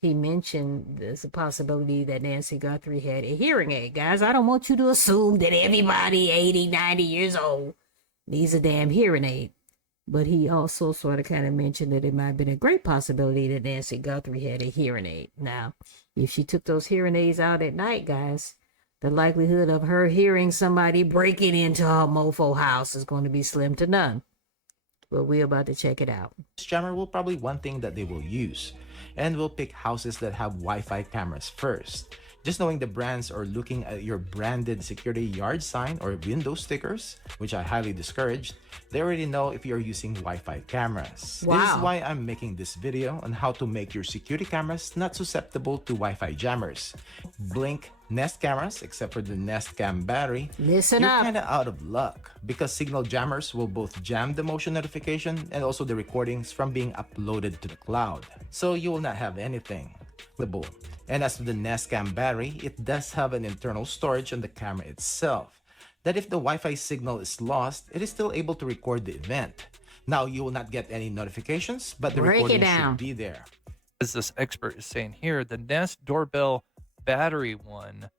He mentioned there's a possibility that Nancy Guthrie had a hearing aid. Guys, I don't want you to assume that everybody 80, 90 years old needs a damn hearing aid. But he also sort of kind of mentioned that it might have been a great possibility that Nancy Guthrie had a hearing aid. Now, if she took those hearing aids out at night, guys, the likelihood of her hearing somebody breaking into her mofo house is going to be slim to none. But we're about to check it out. Jammer will probably one thing that they will use, and will pick houses that have Wi-Fi cameras first. Just knowing the brands or looking at your branded security yard sign or window stickers, which I highly discourage, they already know if you're using Wi-Fi cameras. Wow. This is why I'm making this video on how to make your security cameras not susceptible to Wi-Fi jammers. Blink Nest cameras, except for the Nest Cam battery, Listen you're up. kind of out of luck, because signal jammers will both jam the motion notification and also the recordings from being uploaded to the cloud. So you will not have anything. And as for the Nest Cam battery, it does have an internal storage on the camera itself, that if the Wi-Fi signal is lost, it is still able to record the event. Now, you will not get any notifications, but the recording should be there. As this expert is saying here, the Nest Doorbell battery one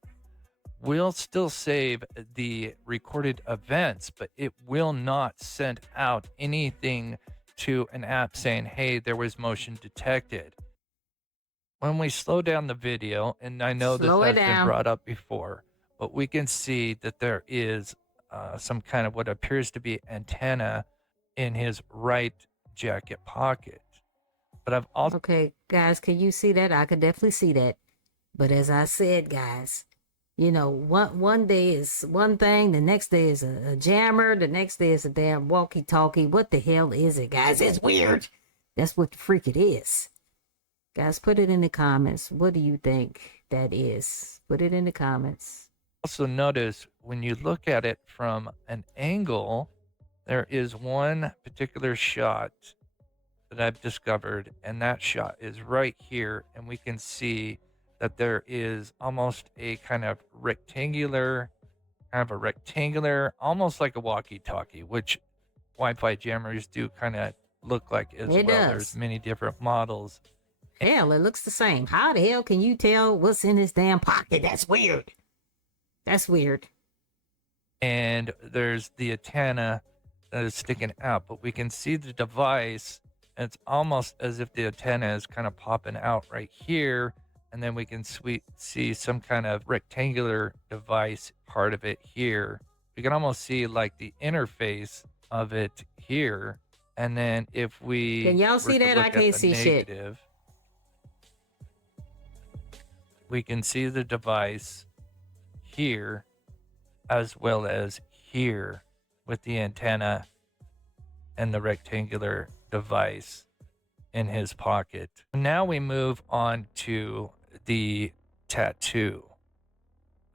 will still save the recorded events, but it will not send out anything to an app saying, hey, there was motion detected. When we slow down the video, and I know this has been brought up before, but we can see that there is some kind of what appears to be antenna in his right jacket pocket. But I've also... Okay, guys, can you see that? I could definitely see that. But as I said, guys, you know, one day is one thing, the next day is a jammer, the next day is a damn walkie-talkie. What the hell is it, guys? It's weird. That's what the freak it is. Guys, put it in the comments. What do you think that is? Put it in the comments. Also notice when you look at it from an angle, there is one particular shot that I've discovered, and that shot is right here, and we can see that there is almost a kind of rectangular, almost like a walkie-talkie, which Wi-Fi jammers do kind of look like as well. There's many different models. Hell, it looks the same. How the hell can you tell what's in his damn pocket? That's weird. That's weird. And there's the antenna that is sticking out, but we can see the device, and it's almost as if the antenna is kind of popping out right here, and then we can see some kind of rectangular device part of it here. We can almost see like the interface of it here, And then if we Can y'all were see to that? I look at can't the see shit. negative, we can see the device here as well as here with the antenna and the rectangular device in his pocket. Now we move on to the tattoo.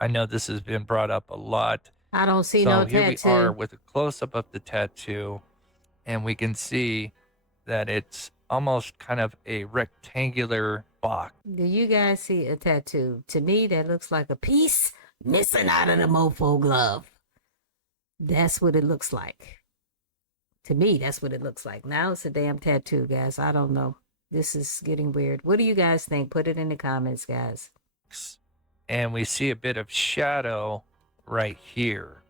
I know this has been brought up a lot. I don't see So no here we are tattoo. with a close-up of the tattoo, and we can see that it's almost kind of a rectangular box. Do you guys see a tattoo? To me, that looks like a piece missing out of the mofo glove. That's what it looks like. To me, that's what it looks like. Now it's a damn tattoo, guys. I don't know. This is getting weird. What do you guys think? Put it in the comments, guys. And we see a bit of shadow right here,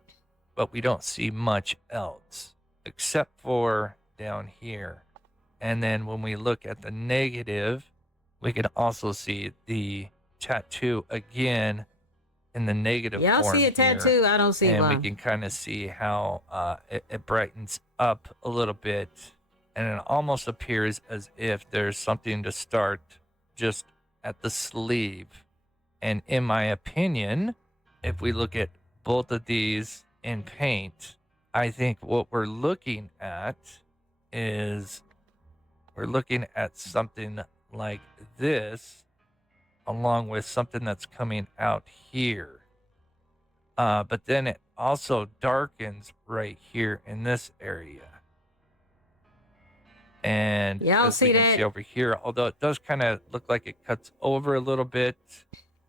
but we don't see much else except for down here. And then when we look at the negative, we can also see the tattoo again in the negative Y'all form see a here. tattoo? I don't see And we one. can kind of see how it brightens up a little bit, and it almost appears as if there's something to start just at the sleeve. And in my opinion, if we look at both of these in paint, I think what we're looking at is we're looking at something like this, along with something that's coming out here. But then it also darkens right here in this area. And Y'all as see we can that? see over here, although it does kind of look like it cuts over a little bit,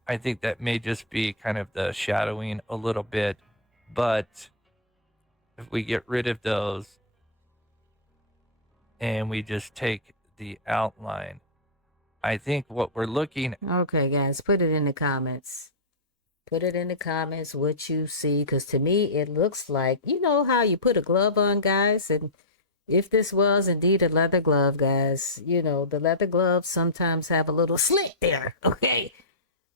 I think that may just be kind of the shadowing a little bit. But if we get rid of those and we just take the outline, I think what we're looking at. Okay, guys, put it in the comments. Put it in the comments what you see, because to me, it looks like, you know how you put a glove on, guys? And if this was indeed a leather glove, guys, you know, the leather gloves sometimes have a little slit there, okay?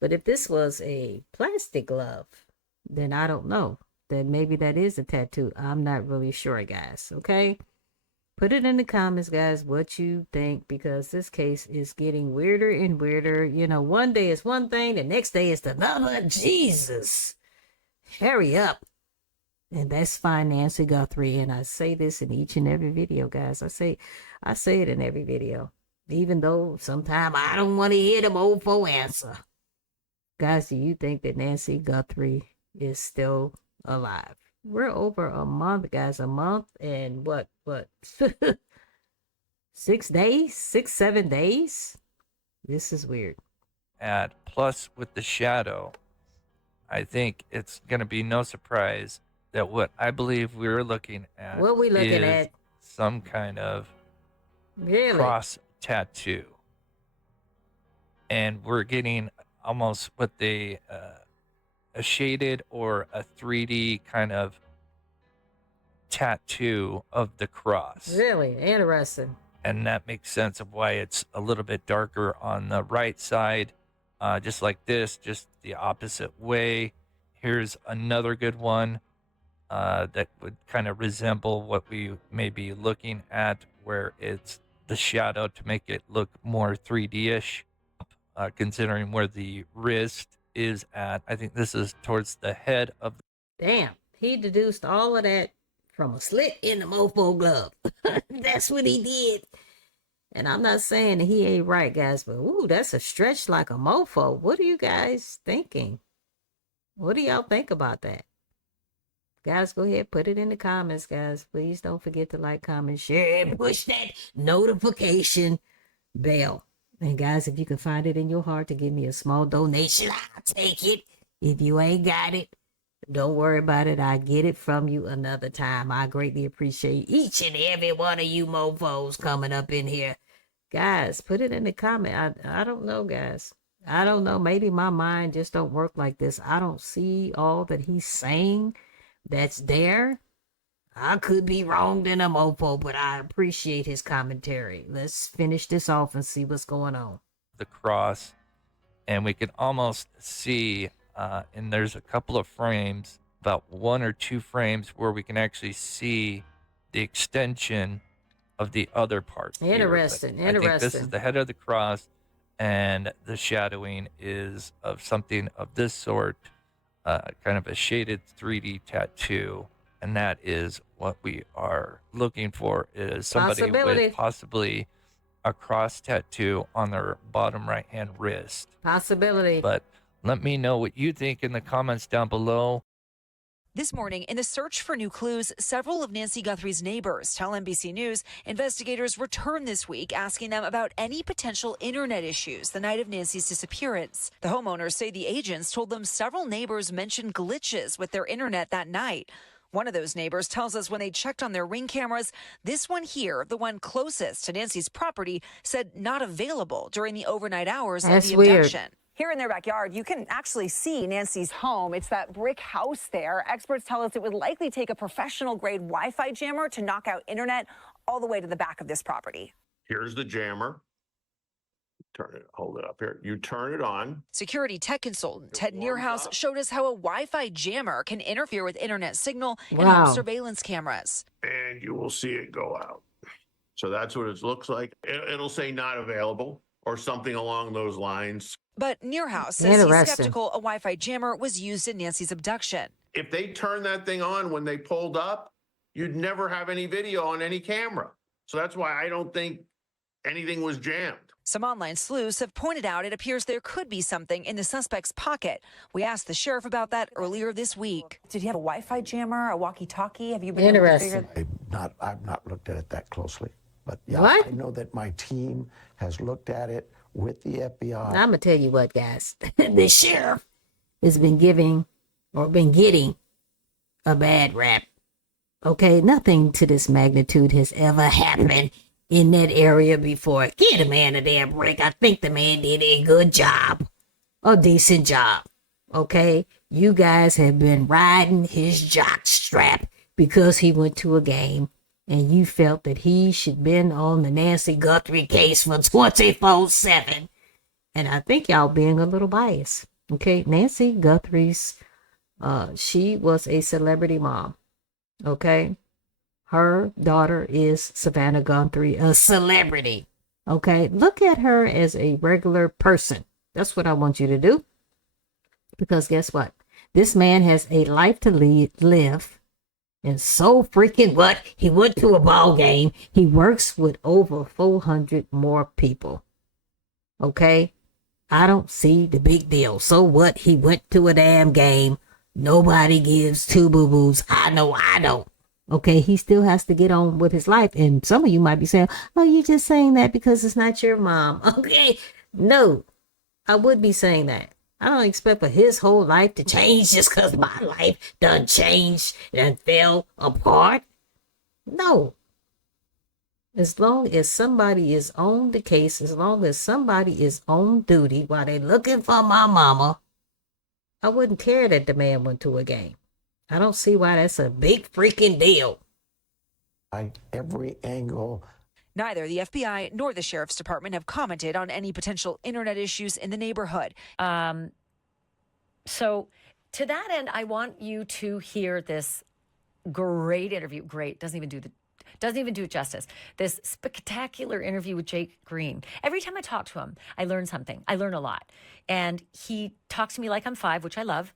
But if this was a plastic glove, then I don't know. Then maybe that is a tattoo. I'm not really sure, guys, okay? Put it in the comments, guys, what you think, because this case is getting weirder and weirder. You know, one day is one thing, the next day is another. Jesus. Hurry up. And that's fine, Nancy Guthrie. And I say this in each and every video, guys. I say it in every video. Even though sometimes I don't want to hear the mofo answer. Guys, do you think that Nancy Guthrie is still alive? We're over a month, guys. A month and what? 6 days? 7 days? This is weird. Plus with the shadow, I think it's going to be no surprise that what I believe we're looking at What we looking is at? some kind of Really? cross tattoo. And we're getting almost what a shaded or a 3D kind of tattoo of the cross. Really? Interesting. And that makes sense of why it's a little bit darker on the right side, just like this, just the opposite way. Here's another good one that would kind of resemble what we may be looking at, where it's the shadow to make it look more 3D-ish, considering where the wrist is at. I think this is towards the head of the... Damn. He deduced all of that from a slit in the mofo glove. That's what he did. And I'm not saying that he ain't right, guys, but ooh, that's a stretch like a mofo. What are you guys thinking? What do y'all think about that? Guys, go ahead, put it in the comments, guys. Please don't forget to like, comment, share, and push that notification bell. And guys, if you can find it in your heart to give me a small donation, I'll take it. If you ain't got it, don't worry about it. I get it from you another time. I greatly appreciate each and every one of you mofos coming up in here. Guys, put it in the comment. I don't know, guys. I don't know. Maybe my mind just don't work like this. I don't see all that he's saying that's there. I could be wronged in a mofo, but I appreciate his commentary. Let's finish this off and see what's going on. The cross, and we can almost see, and there's a couple of frames, about 1 or 2 frames, where we can actually see the extension of the other part. here, but Interesting. I think this is Interesting. the head of the cross, and the shadowing is of something of this sort, kind of a shaded 3D tattoo. And that is what we are looking for, is somebody Possibility. with possibly a cross tattoo on their bottom right-hand wrist. Possibility. But let me know what you think in the comments down below. This morning, in the search for new clues, several of Nancy Guthrie's neighbors tell NBC News investigators returned this week asking them about any potential internet issues the night of Nancy's disappearance. The homeowners say the agents told them several neighbors mentioned glitches with their internet that night. One of those neighbors tells us when they checked on their Ring cameras, this one here, the one closest to Nancy's property, said not available during the overnight hours That's of the weird. abduction. Here in their backyard, you can actually see Nancy's home. It's that brick house there. Experts tell us it would likely take a professional-grade Wi-Fi jammer to knock out internet all the way to the back of this property. Here's the jammer. Hold it up here. You turn it on. Security tech consultant Ted Nearhouse showed us how a Wi-Fi jammer can interfere with internet signal and Wow. home surveillance cameras. And you will see it go out. So that's what it looks like. It'll say not available or something along those lines. But Nearhouse says he's Interesting. skeptical a Wi-Fi jammer was used in Nancy's abduction. If they turned that thing on when they pulled up, you'd never have any video on any camera. So that's why I don't think anything was jammed. Some online sleuths have pointed out it appears there could be something in the suspect's pocket. We asked the sheriff about that earlier this week. Did he have a Wi-Fi jammer, a walkie-talkie? Have you been able to figure Interesting. I've not looked at it that closely. But yeah, What? I know that my team has looked at it with the FBI. I'm gonna tell you what, guys. The sheriff has been getting a bad rap. Okay, nothing to this magnitude has ever happened in that area before. Get a man a damn break. I think the man did a good job, a decent job. Okay, you guys have been riding his jock strap because he went to a game and you felt that he should been on the Nancy Guthrie case for 24/7. And I think y'all being a little biased. Okay, Nancy Guthrie's, she was a celebrity mom. Okay, her daughter is Savannah Guthrie, a celebrity. Okay, look at her as a regular person. That's what I want you to do. Because guess what? This man has a life to live. And so freaking what? He went to a ball game. He works with over 400 more people. Okay? I don't see the big deal. So what? He went to a damn game. Nobody gives two boo-boos. I know I don't. Okay? He still has to get on with his life. And some of you might be saying, oh, you're just saying that because it's not your mom. Okay? No, I would be saying that. I don't expect for his whole life to change just because my life done changed and fell apart. No. As long as somebody is on the case, as long as somebody is on duty while they're looking for my mama, I wouldn't care that the man went to a game. I don't see why that's a big freaking deal. Every angle. Neither the FBI nor the sheriff's department have commented on any potential internet issues in the neighborhood. So to that end, I want you to hear this great interview. Great, doesn't even do it justice. This spectacular interview with Jake Green. Every time I talk to him, I learn something. I learn a lot. And he talks to me like I'm 5, which I love,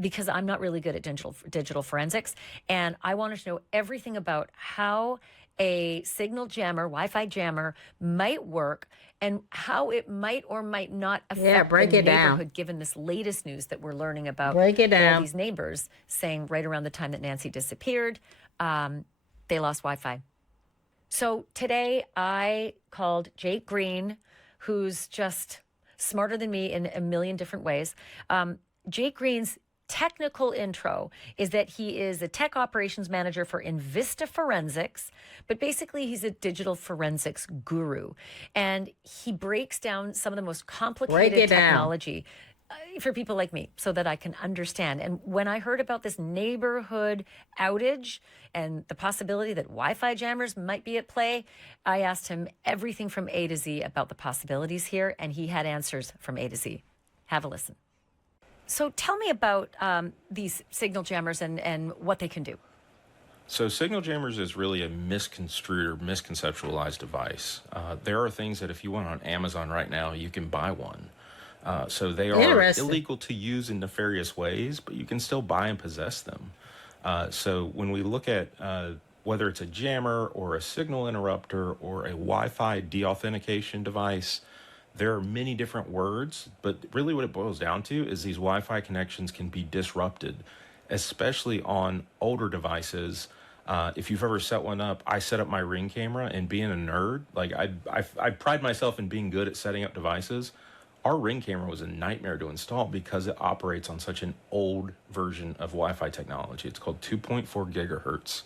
because I'm not really good at digital forensics. And I wanted to know everything about how a signal jammer, Wi-Fi jammer, might work and how it might or might not affect break the it down. neighborhood, given this latest news that we're learning about. Break it all down. these neighbors saying right around the time that Nancy disappeared, they lost Wi-Fi. So today I called Jake Green, who's just smarter than me in a million different ways. Jake Green's technical intro is that he is a tech operations manager for Invista Forensics, but basically he's a digital forensics guru. And he breaks down some of the most complicated technology for people like me so that I can understand. And when I heard about this neighborhood outage and the possibility that Wi-Fi jammers might be at play, I asked him everything from A to Z about the possibilities here, and he had answers from A to Z. Have a listen. So tell me about these signal jammers and what they can do. So signal jammers is really a misconstrued or misconceptualized device. There are things that if you went on Amazon right now, you can buy one. So they are illegal to use in nefarious ways, but you can still buy and possess them. So when we look at whether it's a jammer or a signal interrupter or a Wi-Fi deauthentication device, there are many different words, but really what it boils down to is these Wi-Fi connections can be disrupted, especially on older devices. If you've ever set one up, I set up my Ring camera, and being a nerd, like I pride myself in being good at setting up devices. Our Ring camera was a nightmare to install because it operates on such an old version of Wi-Fi technology. It's called 2.4 gigahertz.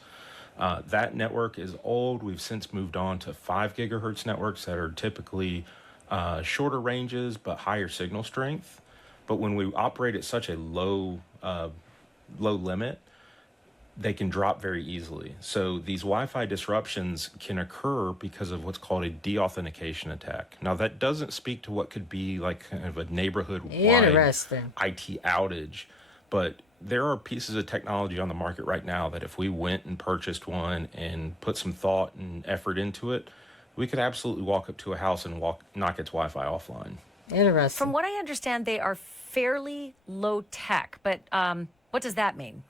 That network is old. We've since moved on to 5 gigahertz networks that are typically shorter ranges but higher signal strength. But when we operate at such a low limit, they can drop very easily. So these Wi-Fi disruptions can occur because of what's called a deauthentication attack. Now that doesn't speak to what could be like kind of a neighborhood-wide IT outage, but there are pieces of technology on the market right now that if we went and purchased one and put some thought and effort into it, we could absolutely walk up to a house and knock its Wi-Fi offline. Interesting. From what I understand, they are fairly low tech, but what does that mean?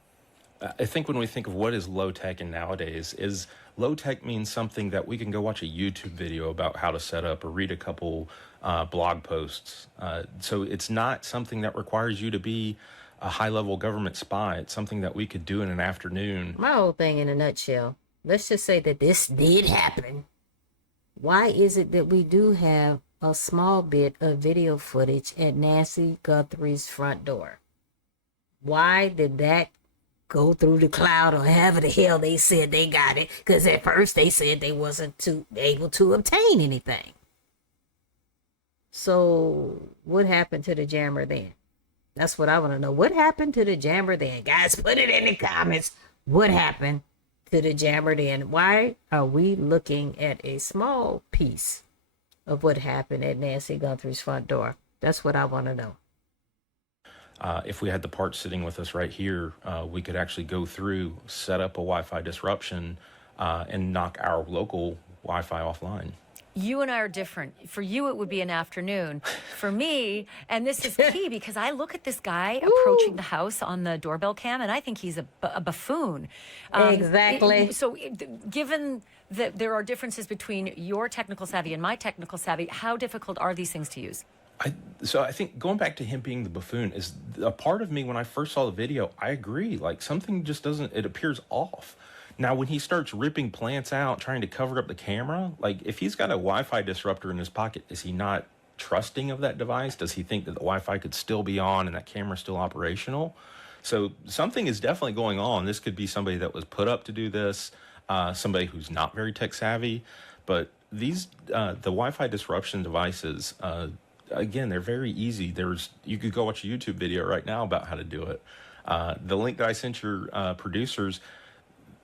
I think when we think of what is low tech and nowadays, is low tech means something that we can go watch a YouTube video about how to set up or read a couple blog posts. So it's not something that requires you to be a high-level government spy. It's something that we could do in an afternoon. My whole thing in a nutshell, let's just say that this did happen. Why is it that we do have a small bit of video footage at Nancy Guthrie's front door? Why did that go through the cloud, or however the hell they said they got it? Because at first they said they wasn't able to obtain anything. So what happened to the jammer then? That's what I want to know. What happened to the jammer then? Guys, put it in the comments. What happened to the jammer then? Why are we looking at a small piece of what happened at Nancy Guthrie's front door? That's what I want to know. If we had the parts sitting with us right here, we could actually go through, set up a Wi-Fi disruption, and knock our local Wi-Fi offline. You and I are different. For you, it would be an afternoon. For me, and this is key because I look at this guy approaching the house on the doorbell cam, and I think he's a buffoon. Exactly. So given that there are differences between your technical savvy and my technical savvy, how difficult are these things to use? So I think going back to him being the buffoon is a part of me. When I first saw the video, I agree. Like something just doesn't, it appears off. Now, when he starts ripping plants out, trying to cover up the camera, like if he's got a Wi-Fi disruptor in his pocket, is he not trusting of that device? Does he think that the Wi-Fi could still be on and that camera still operational? So something is definitely going on. This could be somebody that was put up to do this, somebody who's not very tech savvy. But these, the Wi-Fi disruption devices, again, they're very easy. You could go watch a YouTube video right now about how to do it. The link that I sent your producers,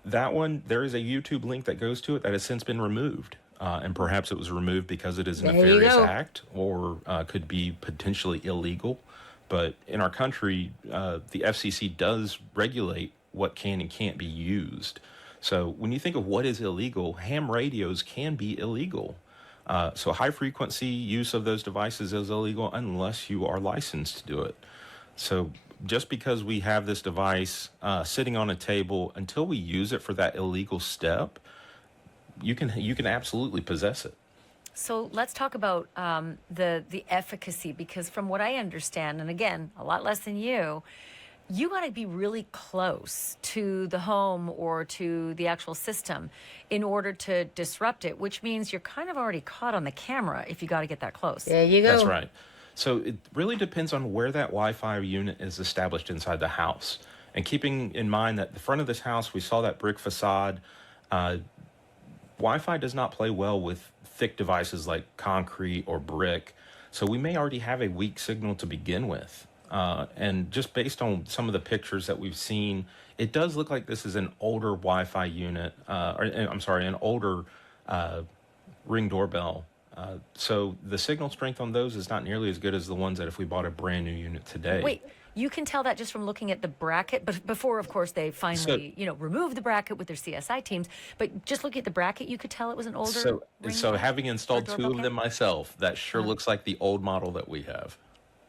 that one, there is a YouTube link that goes to it that has since been removed. And perhaps it was removed because it is a nefarious act or could be potentially illegal. But in our country, the FCC does regulate what can and can't be used. So when you think of what is illegal, ham radios can be illegal. So high frequency use of those devices is illegal unless you are licensed to do it. So just because we have this device sitting on a table, until we use it for that illegal step, you can absolutely possess it. So let's talk about the efficacy, because from what I understand, and again, a lot less than you got to be really close to the home or to the actual system in order to disrupt it, which means you're kind of already caught on the camera if you got to get that close. There you go. That's right. So it really depends on where that Wi-Fi unit is established inside the house. And keeping in mind that the front of this house, we saw that brick facade. Wi-Fi does not play well with thick devices like concrete or brick. So we may already have a weak signal to begin with. And just based on some of the pictures that we've seen, it does look like this is an older Wi-Fi unit, an older Ring doorbell. So the signal strength on those is not nearly as good as the ones that if we bought a brand new unit today. Wait, you can tell that just from looking at the bracket. But before, of course, they finally, removed the bracket with their CSI teams. But just looking at the bracket, you could tell it was an older. So having installed 2 of them myself, that sure looks like the old model that we have.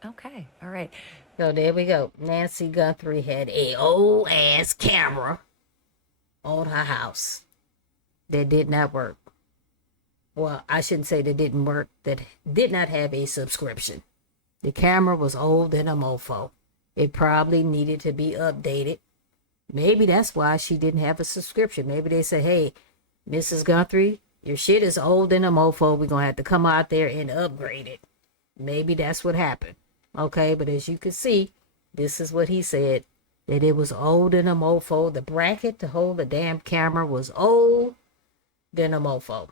Okay, all right. So there we go. Nancy Guthrie had a old ass camera on her house that did not work. Well, I shouldn't say that didn't work, that did not have a subscription. The camera was old and a mofo. It probably needed to be updated. Maybe that's why she didn't have a subscription. Maybe they said, hey, Mrs. Guthrie, your shit is old and a mofo. We're going to have to come out there and upgrade it. Maybe that's what happened. Okay, but as you can see, this is what he said, that it was old and a mofo. The bracket to hold the damn camera was old than a mofo.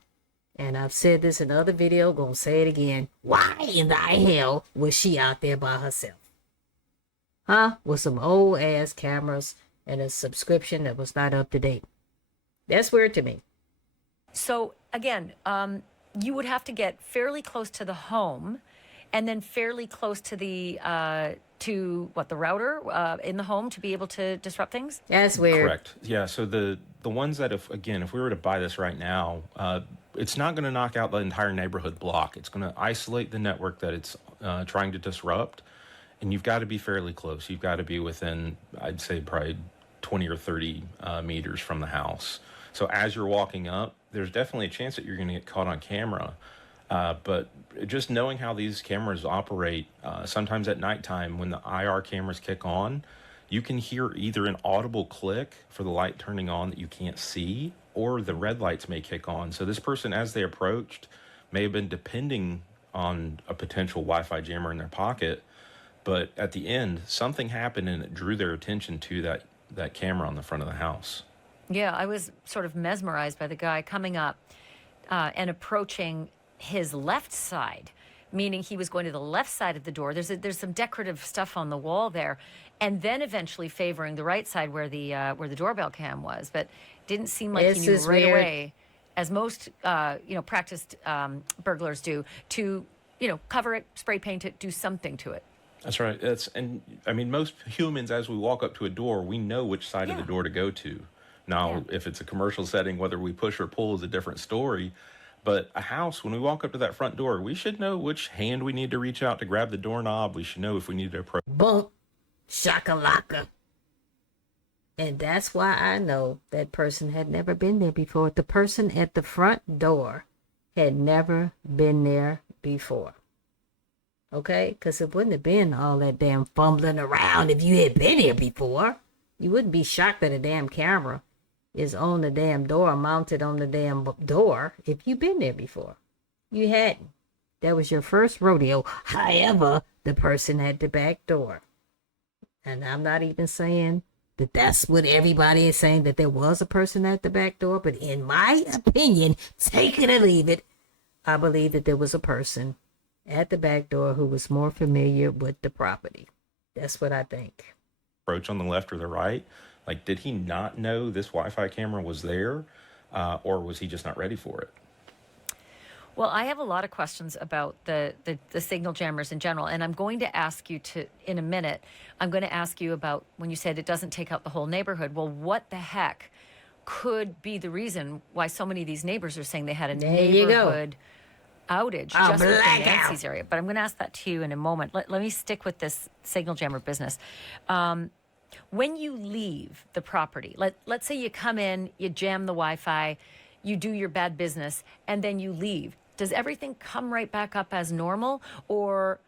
And I've said this in other video, gonna say it again. Why in the hell was she out there by herself? With some old ass cameras and a subscription that was not up to date. That's weird to me. So again, you would have to get fairly close to the home and then fairly close to the the router in the home to be able to disrupt things? That's weird. Correct. Yeah, so the ones that, if we were to buy this right now, it's not going to knock out the entire neighborhood block. It's going to isolate the network that it's trying to disrupt, and you've got to be fairly close. You've got to be within, I'd say, probably 20 or 30 meters from the house. So as you're walking up, there's definitely a chance that you're going to get caught on camera. But just knowing how these cameras operate, sometimes at nighttime when the IR cameras kick on, you can hear either an audible click for the light turning on that you can't see, or the red lights may kick on. So this person, as they approached, may have been depending on a potential Wi-Fi jammer in their pocket, but at the end, something happened and it drew their attention to that camera on the front of the house. Yeah, I was sort of mesmerized by the guy coming up and approaching his left side, meaning he was going to the left side of the door. There's some decorative stuff on the wall there, and then eventually favoring the right side where the doorbell cam was. But didn't seem like he knew right away, as most practiced burglars do, to cover it, spray paint it, do something to it. That's right. Most humans, as we walk up to a door, we know which side of the door to go to. Now, if it's a commercial setting, whether we push or pull is a different story. But a house, when we walk up to that front door, we should know which hand we need to reach out to grab the doorknob. We should know if we need to approach. Bump, shakalaka. And that's why I know that person had never been there before. The person at the front door had never been there before. Okay? Because it wouldn't have been all that damn fumbling around if you had been here before. You wouldn't be shocked that a damn camera is on the damn door, mounted on the damn door, if you've been there before. You hadn't. That was your first rodeo. However, the person at the back door. And I'm not even saying that that's what everybody is saying, that there was a person at the back door. But in my opinion, take it or leave it, I believe that there was a person at the back door who was more familiar with the property. That's what I think. Approach on the left or the right. Like, did he not know this Wi-Fi camera was there, or was he just not ready for it? Well, I have a lot of questions about the signal jammers in general, and I'm going to ask you in a minute, I'm going to ask you about when you said it doesn't take out the whole neighborhood. Well, what the heck could be the reason why so many of these neighbors are saying they had a neighborhood outage just within Nancy's area? But I'm going to ask that to you in a moment. Let me stick with this signal jammer business. When you leave the property, let's say you come in, you jam the Wi-Fi, you do your bad business, and then you leave. Does everything come right back up as normal? Or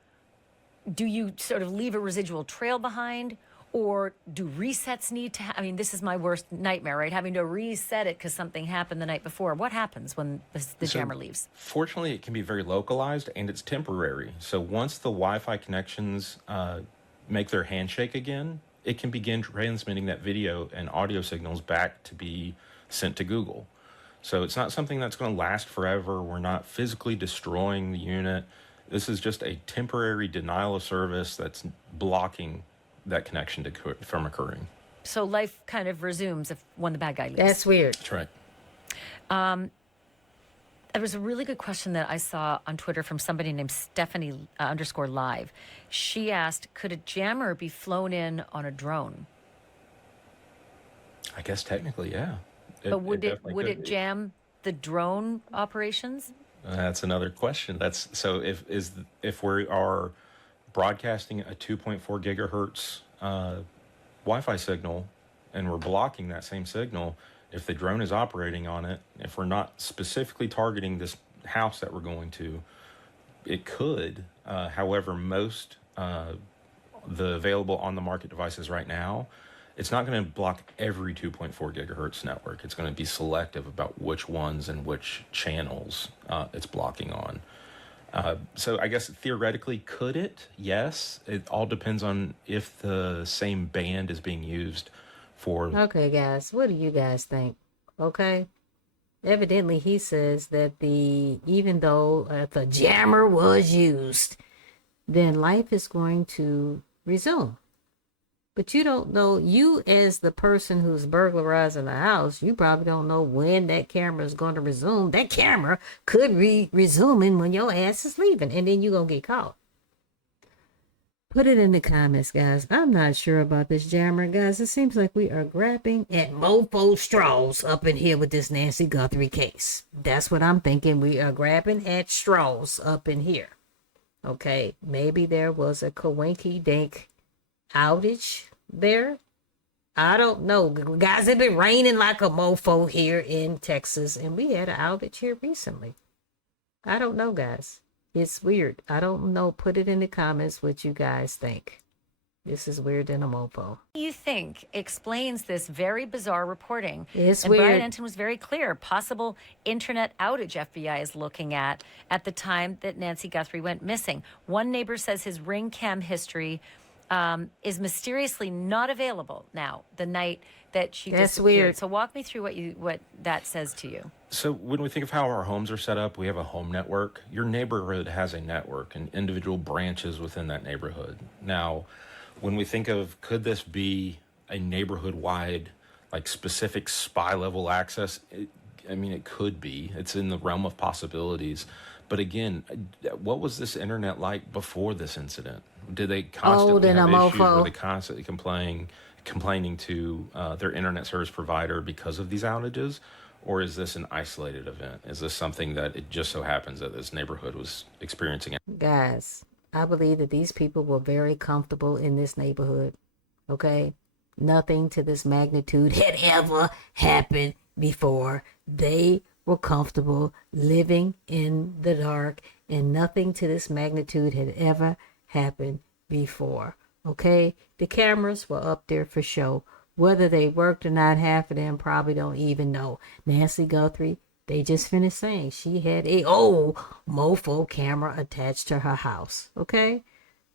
do you sort of leave a residual trail behind? Or do resets need to this is my worst nightmare, right? Having to reset it because something happened the night before. What happens when the jammer leaves? Fortunately, it can be very localized and it's temporary. So once the Wi-Fi connections make their handshake again, it can begin transmitting that video and audio signals back to be sent to Google. So it's not something that's going to last forever. We're not physically destroying the unit. This is just a temporary denial of service that's blocking that connection from occurring. So life kind of resumes when the bad guy leaves. That's weird. That's right. There was a really good question that I saw on Twitter from somebody named Stephanie _live. She asked, could a jammer be flown in on a drone? I guess technically, yeah. But would it jam the drone operations? That's another question. That's so if we are broadcasting a 2.4 gigahertz Wi-Fi signal and we're blocking that same signal, if the drone is operating on it, if we're not specifically targeting this house that we're going to, it could. However, most the available on the market devices right now, it's not going to block every 2.4 gigahertz network. It's going to be selective about which ones and which channels it's blocking on. So I guess theoretically, could it? Yes. It all depends on if the same band is being used for... Okay, guys, what do you guys think? Okay. Evidently, he says that even though if a jammer was used, then life is going to resume. But you don't know, you as the person who's burglarizing the house, you probably don't know when that camera is going to resume. That camera could be resuming when your ass is leaving, and then you're going to get caught. Put it in the comments, guys. I'm not sure about this jammer, guys. It seems like we are grabbing at mofo straws up in here with this Nancy Guthrie case. That's what I'm thinking. We are grabbing at straws up in here. Okay, maybe there was a coinky-dink outage there. I don't know. Guys, it's been raining like a mofo here in Texas, and we had an outage here recently. I don't know, guys. It's weird. I don't know. Put it in the comments what you guys think. This is weird than a mofo. You think explains this very bizarre reporting? It's and weird. Brian Anton was very clear. Possible internet outage FBI is looking at the time that Nancy Guthrie went missing. One neighbor says his ring cam history is mysteriously not available now, the night that she disappeared. Weird. So walk me through what that says to you. So when we think of how our homes are set up, we have a home network. Your neighborhood has a network and individual branches within that neighborhood. Now, when we think of, could this be a neighborhood-wide, like specific spy-level access? It could be. It's in the realm of possibilities. But again, what was this internet like before this incident? Did they constantly have issues? Were they constantly complaining to their internet service provider because of these outages? Or is this an isolated event? Is this something that it just so happens that this neighborhood was experiencing? Guys, I believe that these people were very comfortable in this neighborhood. Okay? Nothing to this magnitude had ever happened before. They were comfortable living in the dark, and nothing to this magnitude had ever happened before. Okay? The cameras were up there for show. Whether they worked or not, half of them probably don't even know. Nancy Guthrie, they just finished saying she had a old mofo camera attached to her house. Okay?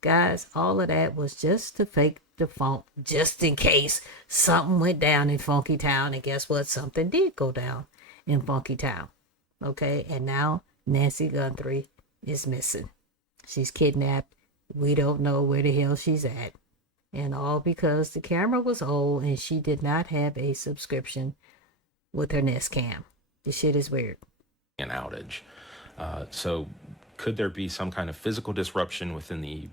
Guys, all of that was just to fake the funk, just in case something went down in Funky Town. And guess what? Something did go down in Funky Town. Okay? And now Nancy Guthrie is missing. She's kidnapped. We don't know where the hell she's at. And all because the camera was old and she did not have a subscription with her Nest Cam. This shit is weird. An outage. So could there be some kind of physical disruption within the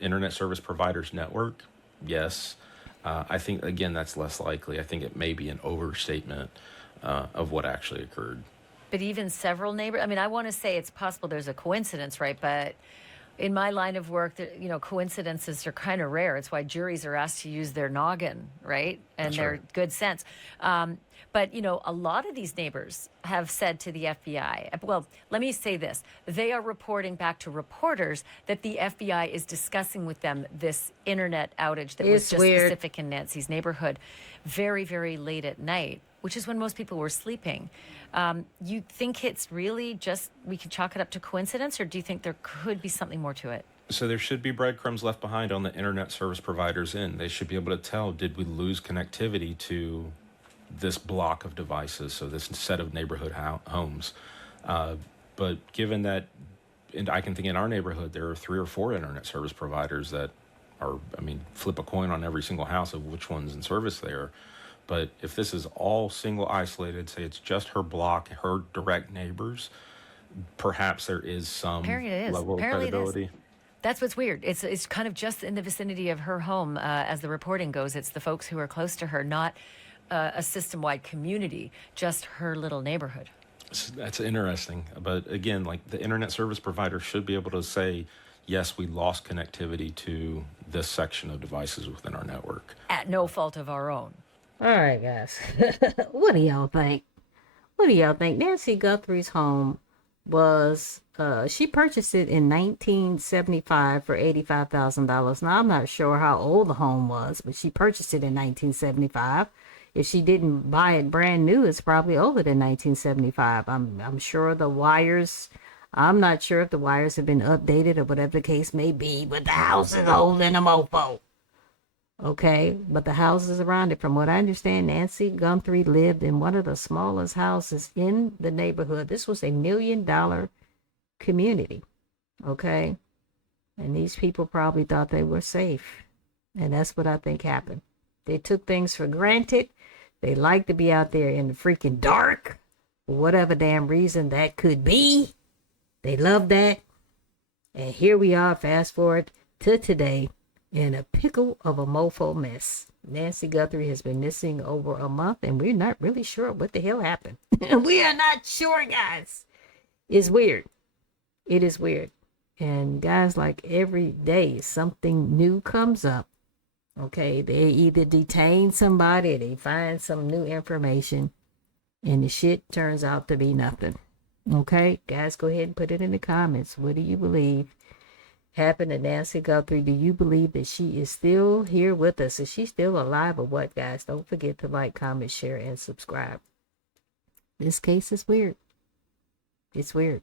internet service provider's network? Yes. I think, again, that's less likely. I think it may be an overstatement of what actually occurred. But even several neighbors, I want to say it's possible there's a coincidence, right? But in my line of work, coincidences are kind of rare. It's why juries are asked to use their noggin, right? And their good sense. But, a lot of these neighbors have said to the FBI, well, let me say this. They are reporting back to reporters that the FBI is discussing with them this internet outage that was just specific in Nancy's neighborhood very, very late at night, which is when most people were sleeping. You think it's really just, we can chalk it up to coincidence, or do you think there could be something more to it? So there should be breadcrumbs left behind on the internet service provider's end. They should be able to tell, did we lose connectivity to this block of devices, so this set of neighborhood homes? But given that, and I can think in our neighborhood, there are 3 or 4 internet service providers that are, flip a coin on every single house of which one's in service there. But if this is all single isolated, say it's just her block, her direct neighbors, perhaps there is some level of credibility. That's what's weird. It's kind of just in the vicinity of her home, as the reporting goes. It's the folks who are close to her, not a system-wide community, just her little neighborhood. That's interesting. But again, like the internet service provider should be able to say, yes, we lost connectivity to this section of devices within our network. At no fault of our own. All right, guys. What do y'all think? What do y'all think? Nancy Guthrie's home was, she purchased it in 1975 for $85,000. Now, I'm not sure how old the home was, but she purchased it in 1975. If she didn't buy it brand new, it's probably older than 1975. I'm sure the wires, I'm not sure if the wires have been updated or whatever the case may be, but the house is old than a mofo. Okay, but the houses around it, from what I understand, Nancy Guthrie lived in one of the smallest houses in the neighborhood. This was $1 million community, okay? And these people probably thought they were safe. And that's what I think happened. They took things for granted. They like to be out there in the freaking dark, for whatever damn reason that could be. They love that. And here we are, fast forward to today, in a pickle of a mofo mess. Nancy Guthrie has been missing over a month, and we're not really sure what the hell happened. We are not sure, guys. It's weird. It is weird. And guys, like every day, something new comes up. Okay, they either detain somebody or they find some new information, and the shit turns out to be nothing. Okay, guys, go ahead and put it in the comments. What do you believe happened to Nancy Guthrie? Do you believe that she is still here with us? Is she still alive or what, guys? Don't forget to like, comment, share, and subscribe. This case is weird. It's weird.